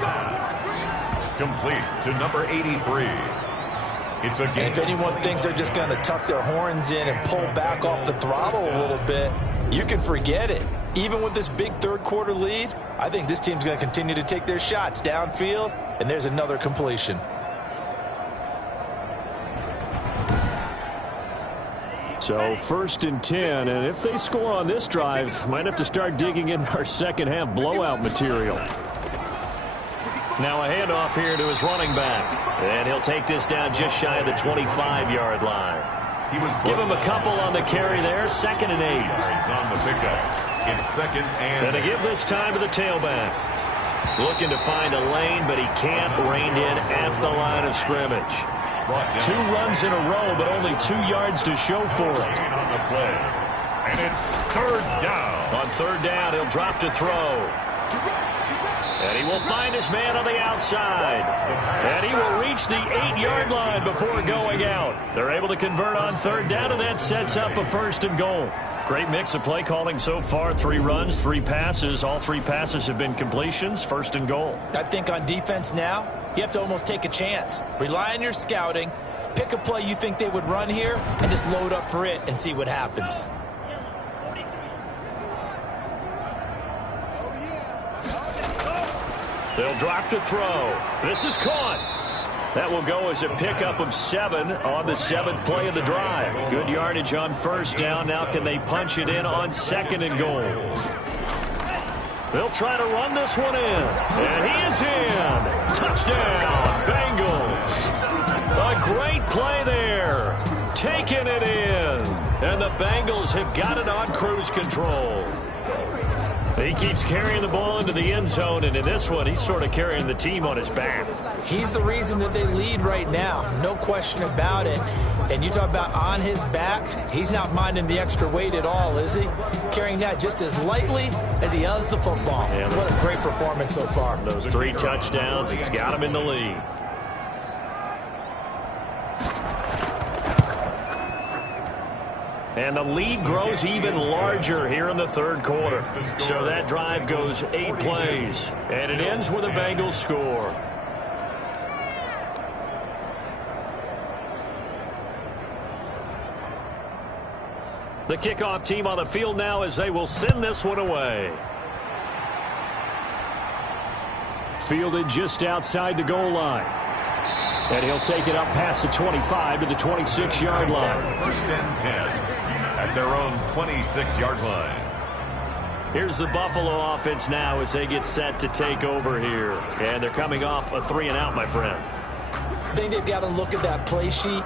Complete to number 83. It's a game. If anyone thinks they're just going to tuck their horns in and pull back off the throttle a little bit, you can forget it. Even with this big third-quarter lead, I think this team's going to continue to take their shots downfield, and there's another completion. So 1st and 10, and if they score on this drive, might have to start digging into our second-half blowout material. Now a handoff here to his running back, and he'll take this down just shy of the 25-yard line. Give him a couple on the carry there, 2nd and 8. Yards on the pickup. It's 2nd and... And to give this time to the tailback. Looking to find a lane, but he can't rein in at the line of scrimmage. 2 runs in a row, but only 2 yards to show for it. On the play. And it's 3rd down. On 3rd down, he'll drop to throw. And he will find his man on the outside. And he will reach the 8-yard line before going out. They're able to convert on 3rd down, and that sets up a 1st and goal. Great mix of play calling so far. 3 runs, 3 passes. All 3 passes have been completions. 1st and goal. I think on defense now, you have to almost take a chance. Rely on your scouting. Pick a play you think they would run here, and just load up for it and see what happens. They'll drop to throw. This is caught. That will go as a pickup of 7 on the 7th play of the drive. Good yardage on first down. Now can they punch it in on 2nd and goal? They'll try to run this one in. And he is in. Touchdown, Bengals. A great play there. Taking it in. And the Bengals have got it on cruise control. He keeps carrying the ball into the end zone, and in this one, he's sort of carrying the team on his back. He's the reason that they lead right now. No question about it. And you talk about on his back, he's not minding the extra weight at all, is he? Carrying that just as lightly as he does the football. Yeah, what a great performance so far. Those 3 touchdowns, he's got him in the lead. And the lead grows even larger here in the 3rd quarter. So that drive goes 8 plays. And it ends with a Bengals score. The kickoff team on the field now as they will send this one away. Fielded just outside the goal line. And he'll take it up past the 25 to the 26-yard line. 1st and 10. At their own 26-yard line. Here's the Buffalo offense now as they get set to take over here. And they're coming off a 3-and-out, my friend. I think they've got to look at that play sheet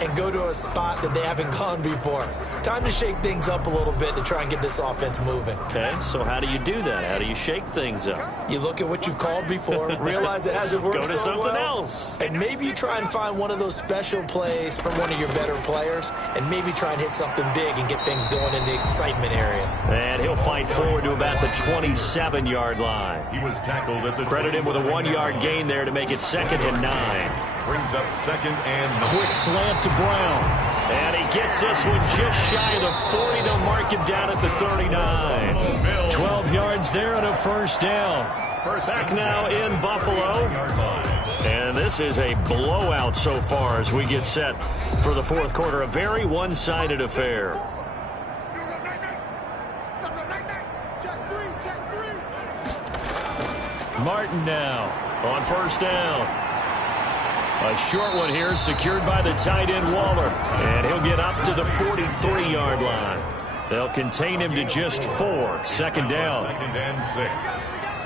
and go to a spot that they haven't gone before. Time to shake things up a little bit to try and get this offense moving. Okay, so how do you do that? How do you shake things up? You look at what you've called before, realize it hasn't worked Go to so something well, else. and maybe you try and find one of those special plays from one of your better players, and maybe try and hit something big and get things going in the excitement area. And he'll fight forward to about the 27-yard line. He was tackled at the Credit him with a 1-yard gain there to make it 2nd and 9. Brings up 2nd and 9. Quick slant to Brown. And he gets this one just shy of the 40. They'll mark him down at the 39. 12 yards there and a 1st down. Back now in Buffalo. And this is a blowout so far as we get set for the 4th quarter. A very one-sided affair. Martin now on 1st down. A short one here secured by the tight end Waller. And he'll get up to the 43-yard line. They'll contain him to just 4. 2nd down. 2nd and 6.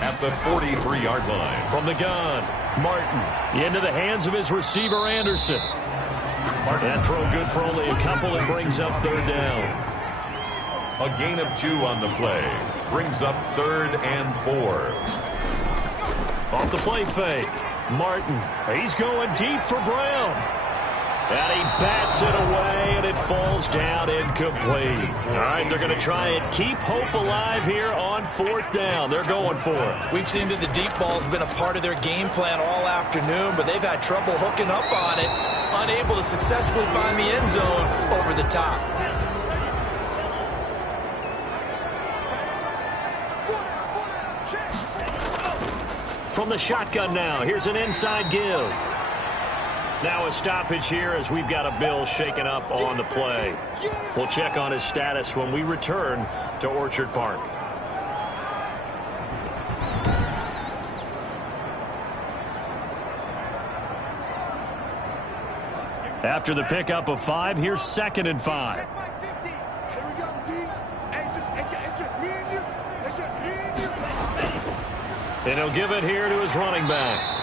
At the 43-yard line. From the gun, Martin into the hands of his receiver Anderson. That throw good for only a couple and brings up 3rd down. A gain of 2 on the play. Brings up 3rd and 4. Off the play fake. Martin, he's going deep for Brown. And he bats it away, and it falls down incomplete. All right, they're going to try and keep hope alive here on 4th down. They're going for it. We've seen that the deep ball has been a part of their game plan all afternoon, but they've had trouble hooking up on it, unable to successfully find the end zone over the top. From the shotgun now, here's an inside give. Now a stoppage here as we've got a Bill shaken up on the play. We'll check on his status when we return to Orchard Park. After the pickup of 5, here's 2nd and 5. And he'll give it here to his running back.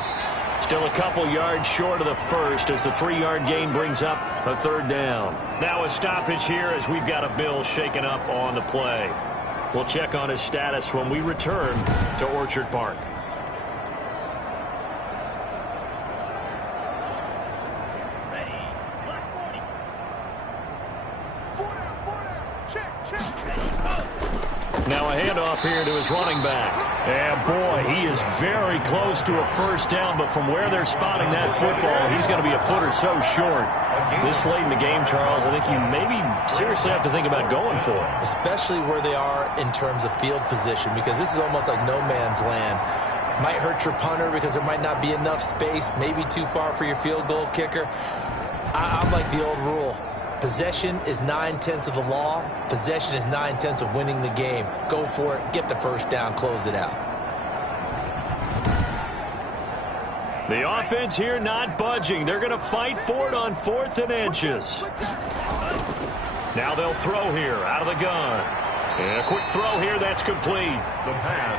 Still a couple yards short of the 1st as the 3-yard gain brings up a 3rd down. Now a stoppage here as we've got a Bill shaken up on the play. We'll check on his status when we return to Orchard Park. Now a handoff here to his running back. And boy, he is very close to a 1st down, but from where they're spotting that football, he's going to be a foot or so short. This late in the game, Charles, I think you maybe seriously have to think about going for it. Especially where they are in terms of field position, because this is almost like no man's land. Might hurt your punter because there might not be enough space, maybe too far for your field goal kicker. I'm like the old rule. Possession is 9/10 of the law. Possession is 9/10 of winning the game. Go for it. Get the 1st down. Close it out. The offense here not budging. They're going to fight for it on 4th and inches. Now they'll throw here out of the gun. And a quick throw here, that's complete.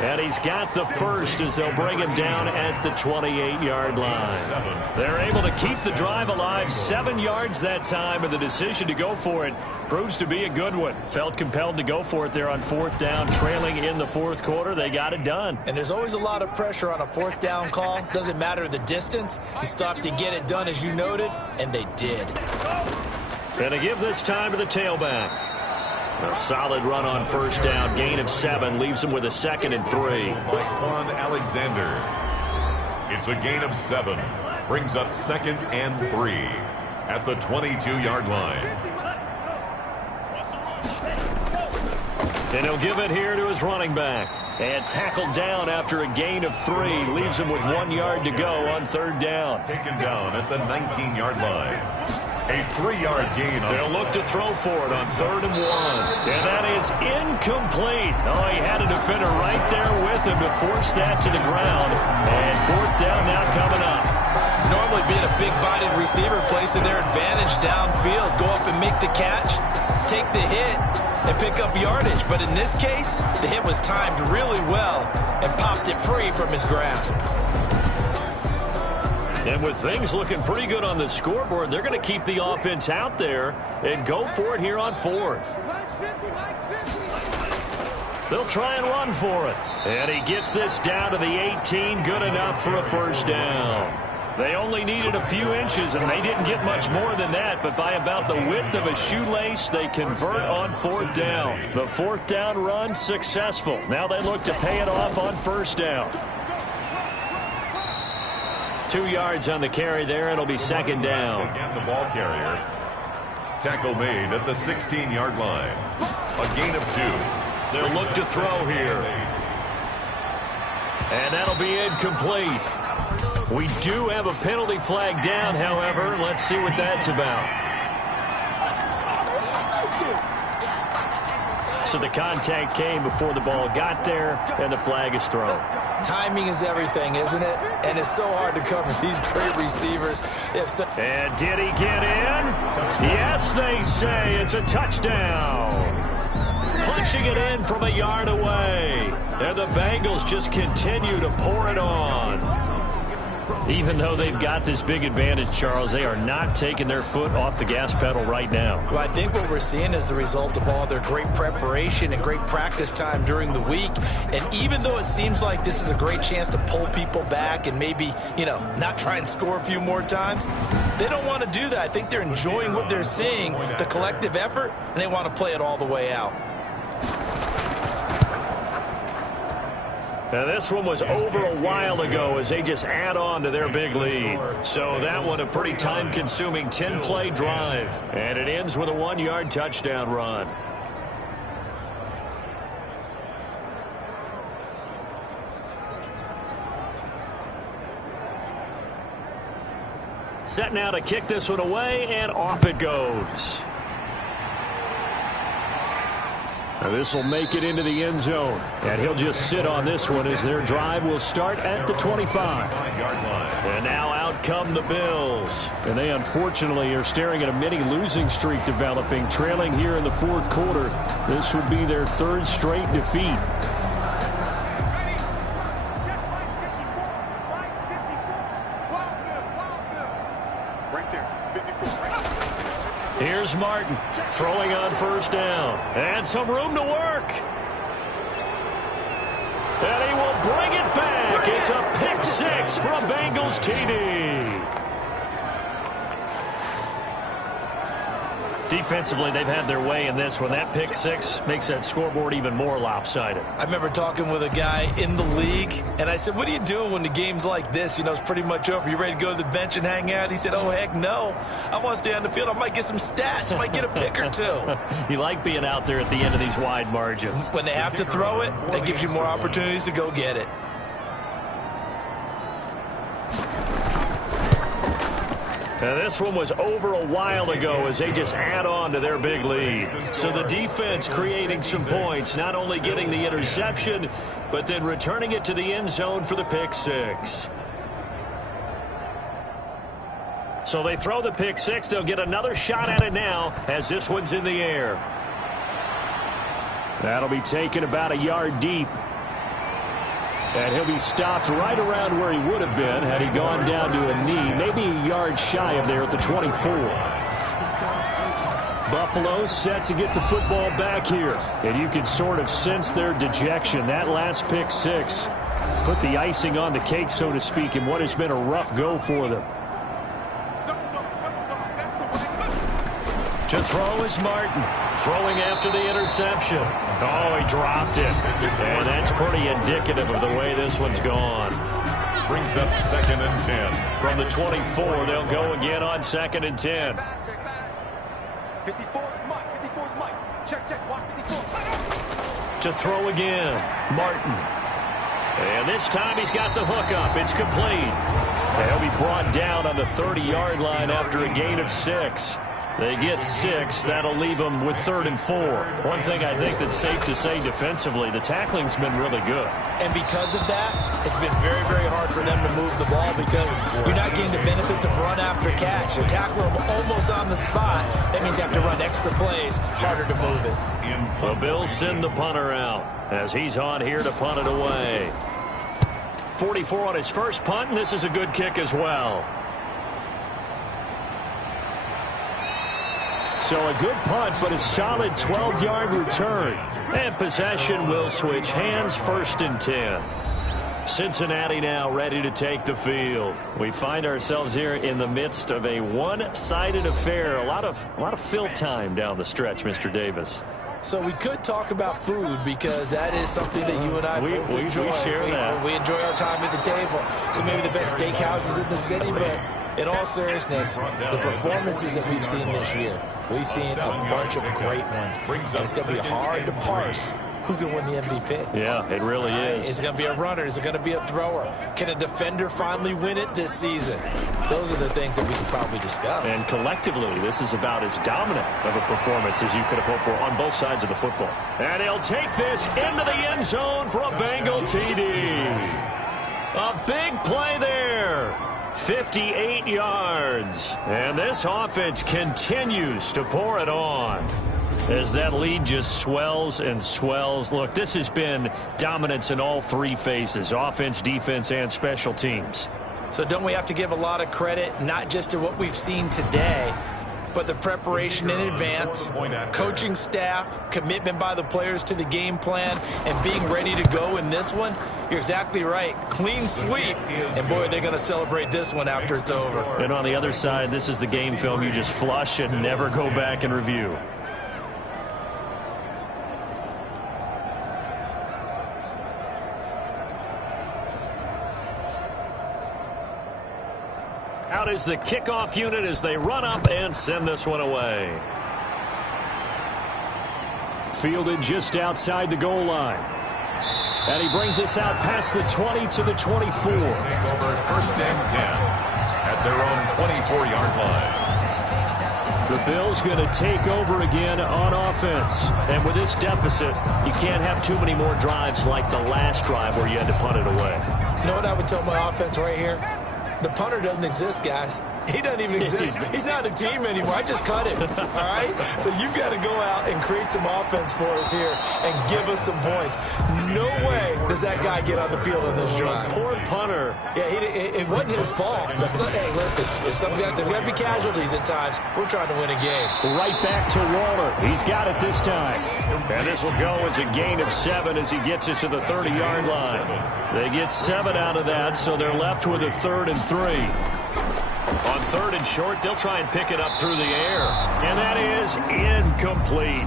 And he's got the first as they'll bring him down at the 28-yard line. They're able to keep the drive alive, 7 yards that time, and the decision to go for it proves to be a good one. Felt compelled to go for it there on 4th down, trailing in the 4th quarter. They got it done. And there's always a lot of pressure on a 4th down call. Doesn't matter the distance. You stop to get it done, as you noted, and they did. And to give this time to the tailback. A solid run on 1st down. Gain of 7 leaves him with a 2nd and 3. By Quan Alexander. It's a gain of 7. Brings up 2nd and 3 at the 22-yard line. And he'll give it here to his running back. And tackled down after a gain of 3. Leaves him with 1 yard to go on 3rd down. Taken down at the 19-yard line. A 3-yard gain. They'll look to throw for it on 3rd and 1. And that is incomplete. Oh, he had a defender right there with him to force that to the ground. And 4th down now coming up. Normally being a big-bodied receiver plays to their advantage downfield. Go up and make the catch, take the hit, and pick up yardage. But in this case, the hit was timed really well and popped it free from his grasp. And with things looking pretty good on the scoreboard, they're going to keep the offense out there and go for it here on 4th. They'll try and run for it. And he gets this down to the 18. Good enough for a 1st down. They only needed a few inches, and they didn't get much more than that. But by about the width of a shoelace, they convert on 4th down. The 4th down run successful. Now they look to pay it off on 1st down. 2 yards on the carry there. It'll be 2nd down. Again, the ball carrier. Tackle made at the 16-yard line. A gain of 2. They'll look to throw here. And that'll be incomplete. We do have a penalty flag down, however. Let's see what that's about. So the contact came before the ball got there, and the flag is thrown. Timing is everything, isn't it? And it's so hard to cover these great receivers. And did he get in? Yes, they say it's a touchdown. Punching it in from a yard away. And the Bengals just continue to pour it on. Even though they've got this big advantage, Charles, they are not taking their foot off the gas pedal right now. Well, I think what we're seeing is the result of all their great preparation and great practice time during the week. And even though it seems like this is a great chance to pull people back and maybe, not try and score a few more times, they don't want to do that. I think they're enjoying what they're seeing, the collective effort, and they want to play it all the way out. Now, this one was over a while ago as they just add on to their big lead. So that one a pretty time-consuming 10-play drive. And it ends with a 1-yard touchdown run. Set now to kick this one away, and off it goes. Now this will make it into the end zone, and he'll just sit on this one as their drive will start at the 25. And now out come the Bills. And they unfortunately are staring at a mini losing streak developing, trailing here in the 4th quarter. This would be their 3rd straight defeat. Here's Martin throwing on 1st down. And some room to work. And he will bring it back. It's a pick 6 from Bengals TD. Defensively, they've had their way in this one. That pick 6 makes that scoreboard even more lopsided. I remember talking with a guy in the league, and I said, what do you do when the game's like this? It's pretty much over. You ready to go to the bench and hang out? He said, oh, heck no. I want to stay on the field. I might get some stats. I might get a pick or 2. You like being out there at the end of these wide margins. When they have to throw it, that gives you more opportunities to go get it. Now this one was over a while ago as they just add on to their big lead. So the defense creating some points, not only getting the interception, but then returning it to the end zone for the pick 6. So they throw the pick six. They'll get another shot at it now as this one's in the air. That'll be taken about a yard deep. And he'll be stopped right around where he would have been had he gone down to a knee, maybe a yard shy of there at the 24. Buffalo set to get the football back here. And you can sort of sense their dejection. That last pick six put the icing on the cake, so to speak, in what has been a rough go for them. To throw is Martin, throwing after the interception. Oh, he dropped it. And that's pretty indicative of the way this one's gone. Brings up 2nd and 10. From the 24, they'll go again on 2nd and 10. 54 is Mike. 54 is Mike. Check. Watch 54. To throw again, Martin. And this time he's got the hook up. It's complete. And he'll be brought down on the 30-yard line after a gain of 6. They get 6. That'll leave them with 3rd and 4. One thing I think that's safe to say defensively, the tackling's been really good. And because of that, it's been very, very hard for them to move the ball because you're not getting the benefits of run after catch. You're tackling them almost on the spot. That means you have to run extra plays, harder to move it. The Bills send the punter out as he's on here to punt it away. 44 on his first punt, and this is a good kick as well. So a good punt, but a solid 12-yard return. And possession will switch hands, 1st and 10. Cincinnati now ready to take the field. We find ourselves here in the midst of a one-sided affair. A lot of fill time down the stretch, Mr. Davis. So we could talk about food because that is something that you and I both enjoy. We share that. We enjoy our time at the table. So maybe the best steakhouses in the city, but in all seriousness, the performances that we've seen this year, we've seen a bunch of great ones. And it's going to be hard to parse who's going to win the MVP. Yeah, it really is. Is it going to be a runner? Is it going to be a thrower? Can a defender finally win it this season? Those are the things that we could probably discuss. And collectively, this is about as dominant of a performance as you could have hoped for on both sides of the football. And he'll take this into the end zone for a Bengal TD. A big play there. 58 yards. And this offense continues to pour it on as that lead just swells and swells. Look, this has been dominance in all three phases, offense, defense, and special teams. So don't we have to give a lot of credit, not just to what we've seen today, but the preparation in advance, coaching staff, commitment by the players to the game plan, and being ready to go in this one? You're exactly right. Clean sweep, and boy, they're going to celebrate this one after it's over. And on the other side, this is the game film you just flush and never go back and review. Out is the kickoff unit as they run up and send this one away. Fielded just outside the goal line. And he brings us out past the 20 to the 24. Take over 1st and 10 at their own 24-yard line. The Bills going to take over again on offense. And with this deficit, you can't have too many more drives like the last drive where you had to punt it away. You know what I would tell my offense right here? The punter doesn't exist, guys. He doesn't even exist. He's not a team anymore. I just cut him, all right? So you've got to go out and create some offense for us here and give us some points. No way does that guy get on the field on this drive. Poor punter. Yeah, it wasn't his fault. Hey, listen, if something like that, we got to be casualties at times. We're trying to win a game. Right back to Waller. He's got it this time. And this will go as a gain of 7 as he gets it to the 30-yard line. They get 7 out of that, so they're left with a 3rd and 3. On 3rd and short, they'll try and pick it up through the air. And that is incomplete.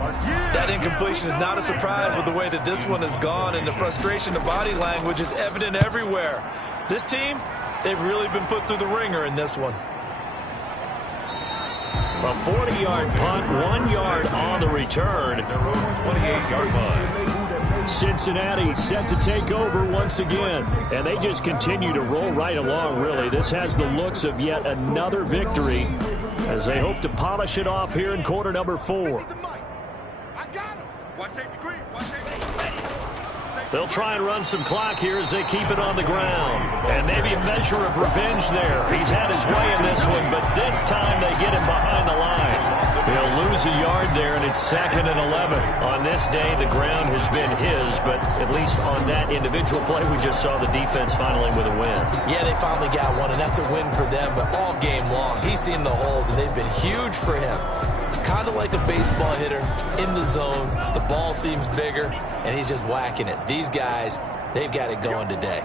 That incompletion is not a surprise with the way that this one has gone, and the frustration, the body language is evident everywhere. This team, they've really been put through the ringer in this one. A 40-yard punt, 1 yard on the return. Their own 28-yard line. Cincinnati set to take over once again. And they just continue to roll right along, really. This has the looks of yet another victory as they hope to polish it off here in quarter number 4. I got him. Watch safety green. Watch safety green. They'll try and run some clock here as they keep it on the ground. And maybe a measure of revenge there. He's had his way in this one, but this time they get him behind the line. They'll lose a yard there, and it's 2nd and 11. On this day, the ground has been his, but at least on that individual play, we just saw the defense finally with a win. Yeah, they finally got one, and that's a win for them, but all game long, he's seen the holes, and they've been huge for him. Kind of like a baseball hitter in the zone. The ball seems bigger, and he's just whacking it. These guys, they've got it going today.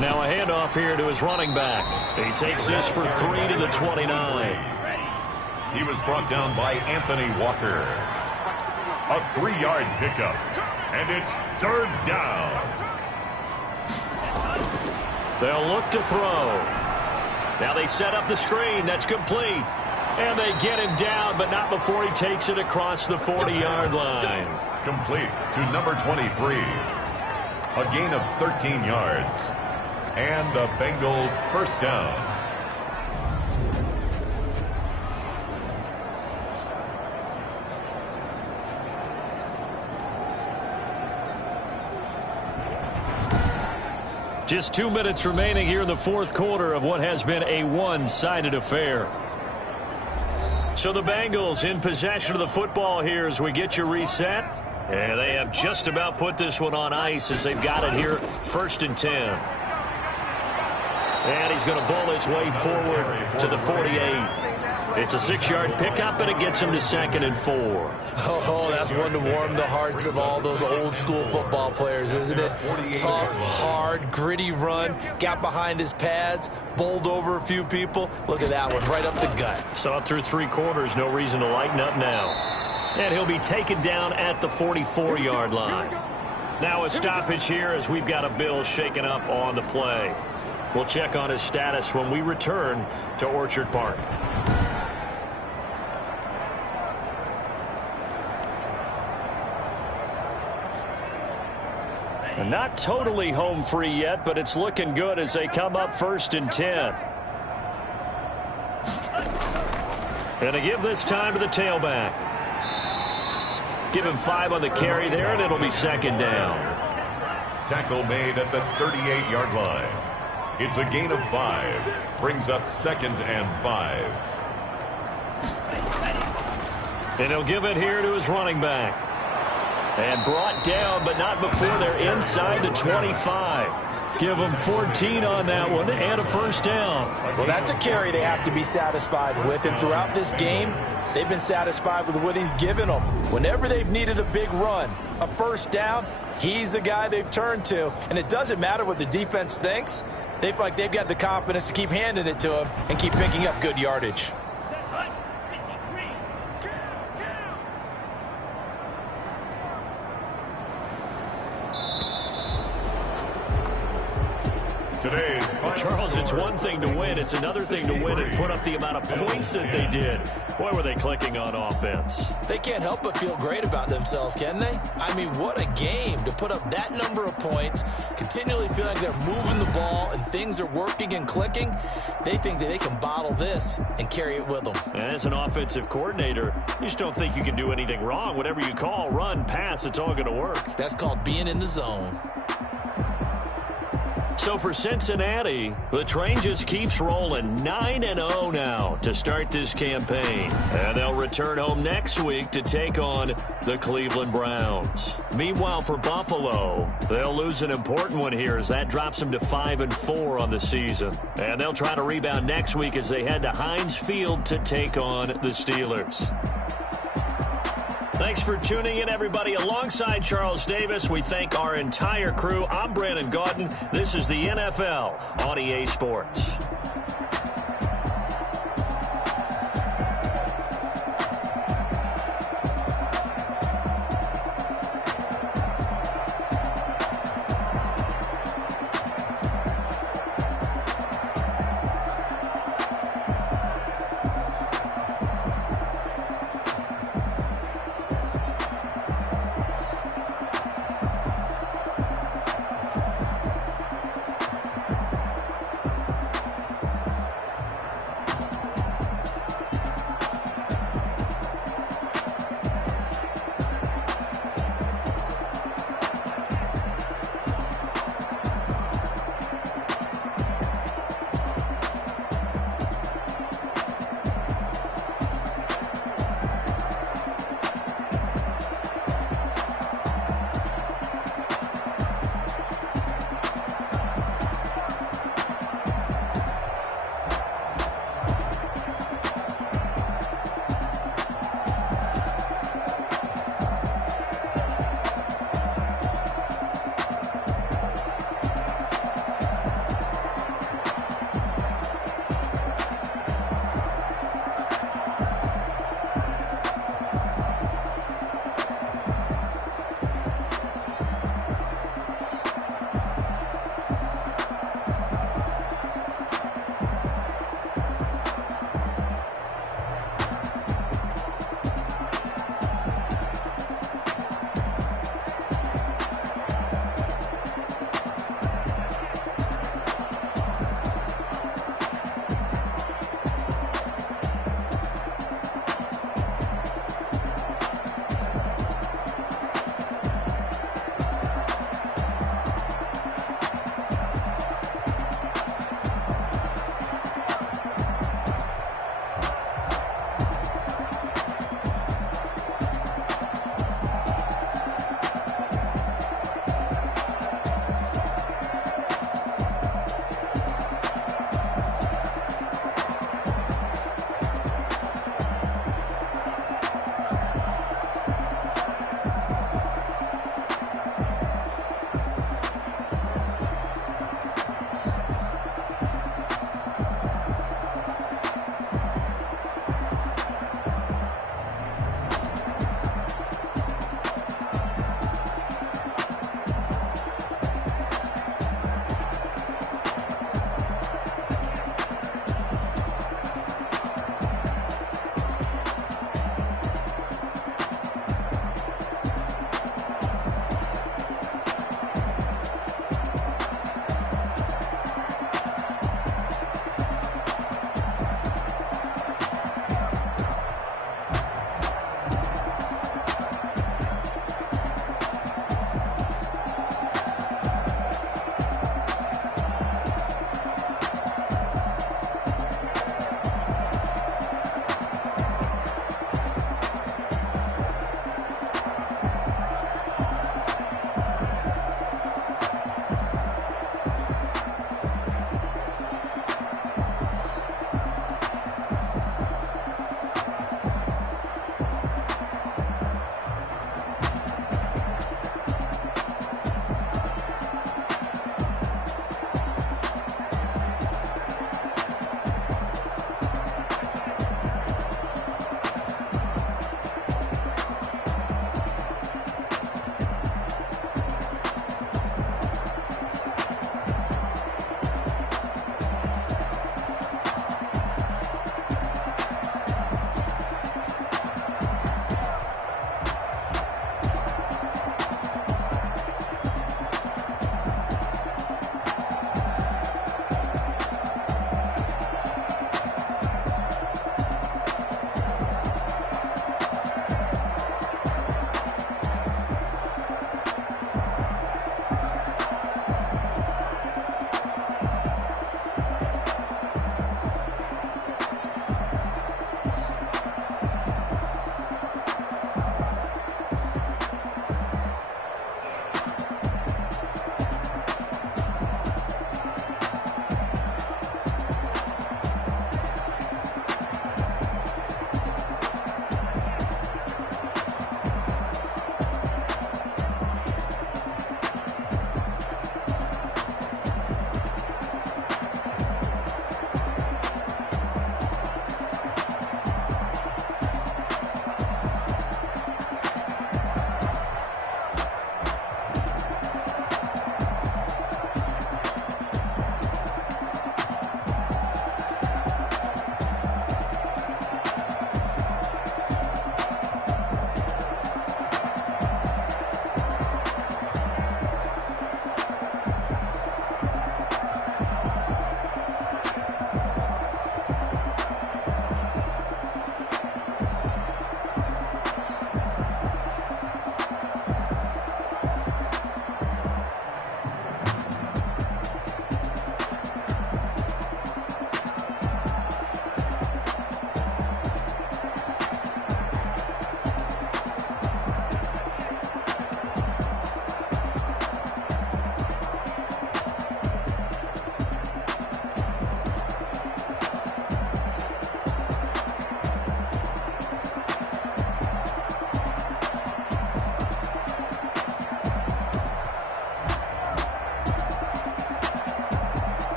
Now a handoff here to his running back. He takes this for 3 to the 29. He was brought down by Anthony Walker. A 3-yard pickup, and it's 3rd down. They'll look to throw. Now they set up the screen. That's complete. And they get him down, but not before he takes it across the 40-yard line. Complete to number 23. A gain of 13 yards. And a Bengal first down. Just 2 minutes remaining here in the 4th quarter of what has been a one-sided affair. So the Bengals in possession of the football here as we get you reset. And they have just about put this one on ice as they've got it here 1st and 10. And he's going to bowl his way forward to the 48. It's a 6-yard pickup, and it gets him to 2nd and 4. Oh, that's one to warm the hearts of all those old-school football players, isn't it? Tough, hard, gritty run, got behind his pads, bowled over a few people. Look at that one, right up the gut. Saw it through 3 quarters, no reason to lighten up now. And he'll be taken down at the 44-yard line. Now a stoppage here as we've got a Bill shaken up on the play. We'll check on his status when we return to Orchard Park. And not totally home free yet, but it's looking good as they come up 1st and 10. And to give this time to the tailback. Give him 5 on the carry there, and it'll be 2nd down. Tackle made at the 38-yard line. It's a gain of 5. Brings up 2nd and 5. And he'll give it here to his running back. And brought down, but not before they're inside the 25. Give them 14 on that one and a 1st down. Well, that's a carry they have to be satisfied with. And throughout this game, they've been satisfied with what he's given them. Whenever they've needed a big run, a 1st down, he's the guy they've turned to. And it doesn't matter what the defense thinks. They feel like they've got the confidence to keep handing it to him and keep picking up good yardage. Charles, it's one thing to win. It's another thing to win and put up the amount of points that they did. Boy, were they clicking on offense. They can't help but feel great about themselves, can they? I mean, what a game to put up that number of points, continually feel like they're moving the ball and things are working and clicking. They think that they can bottle this and carry it with them. And as an offensive coordinator, you just don't think you can do anything wrong. Whatever you call, run, pass, it's all going to work. That's called being in the zone. So for Cincinnati, the train just keeps rolling 9-0 now to start this campaign. And they'll return home next week to take on the Cleveland Browns. Meanwhile, for Buffalo, they'll lose an important one here as that drops them to 5-4 on the season. And they'll try to rebound next week as they head to Heinz Field to take on the Steelers. Thanks for tuning in, everybody. Alongside Charles Davis, we thank our entire crew. I'm Brandon Gaudin. This is the NFL on EA Sports.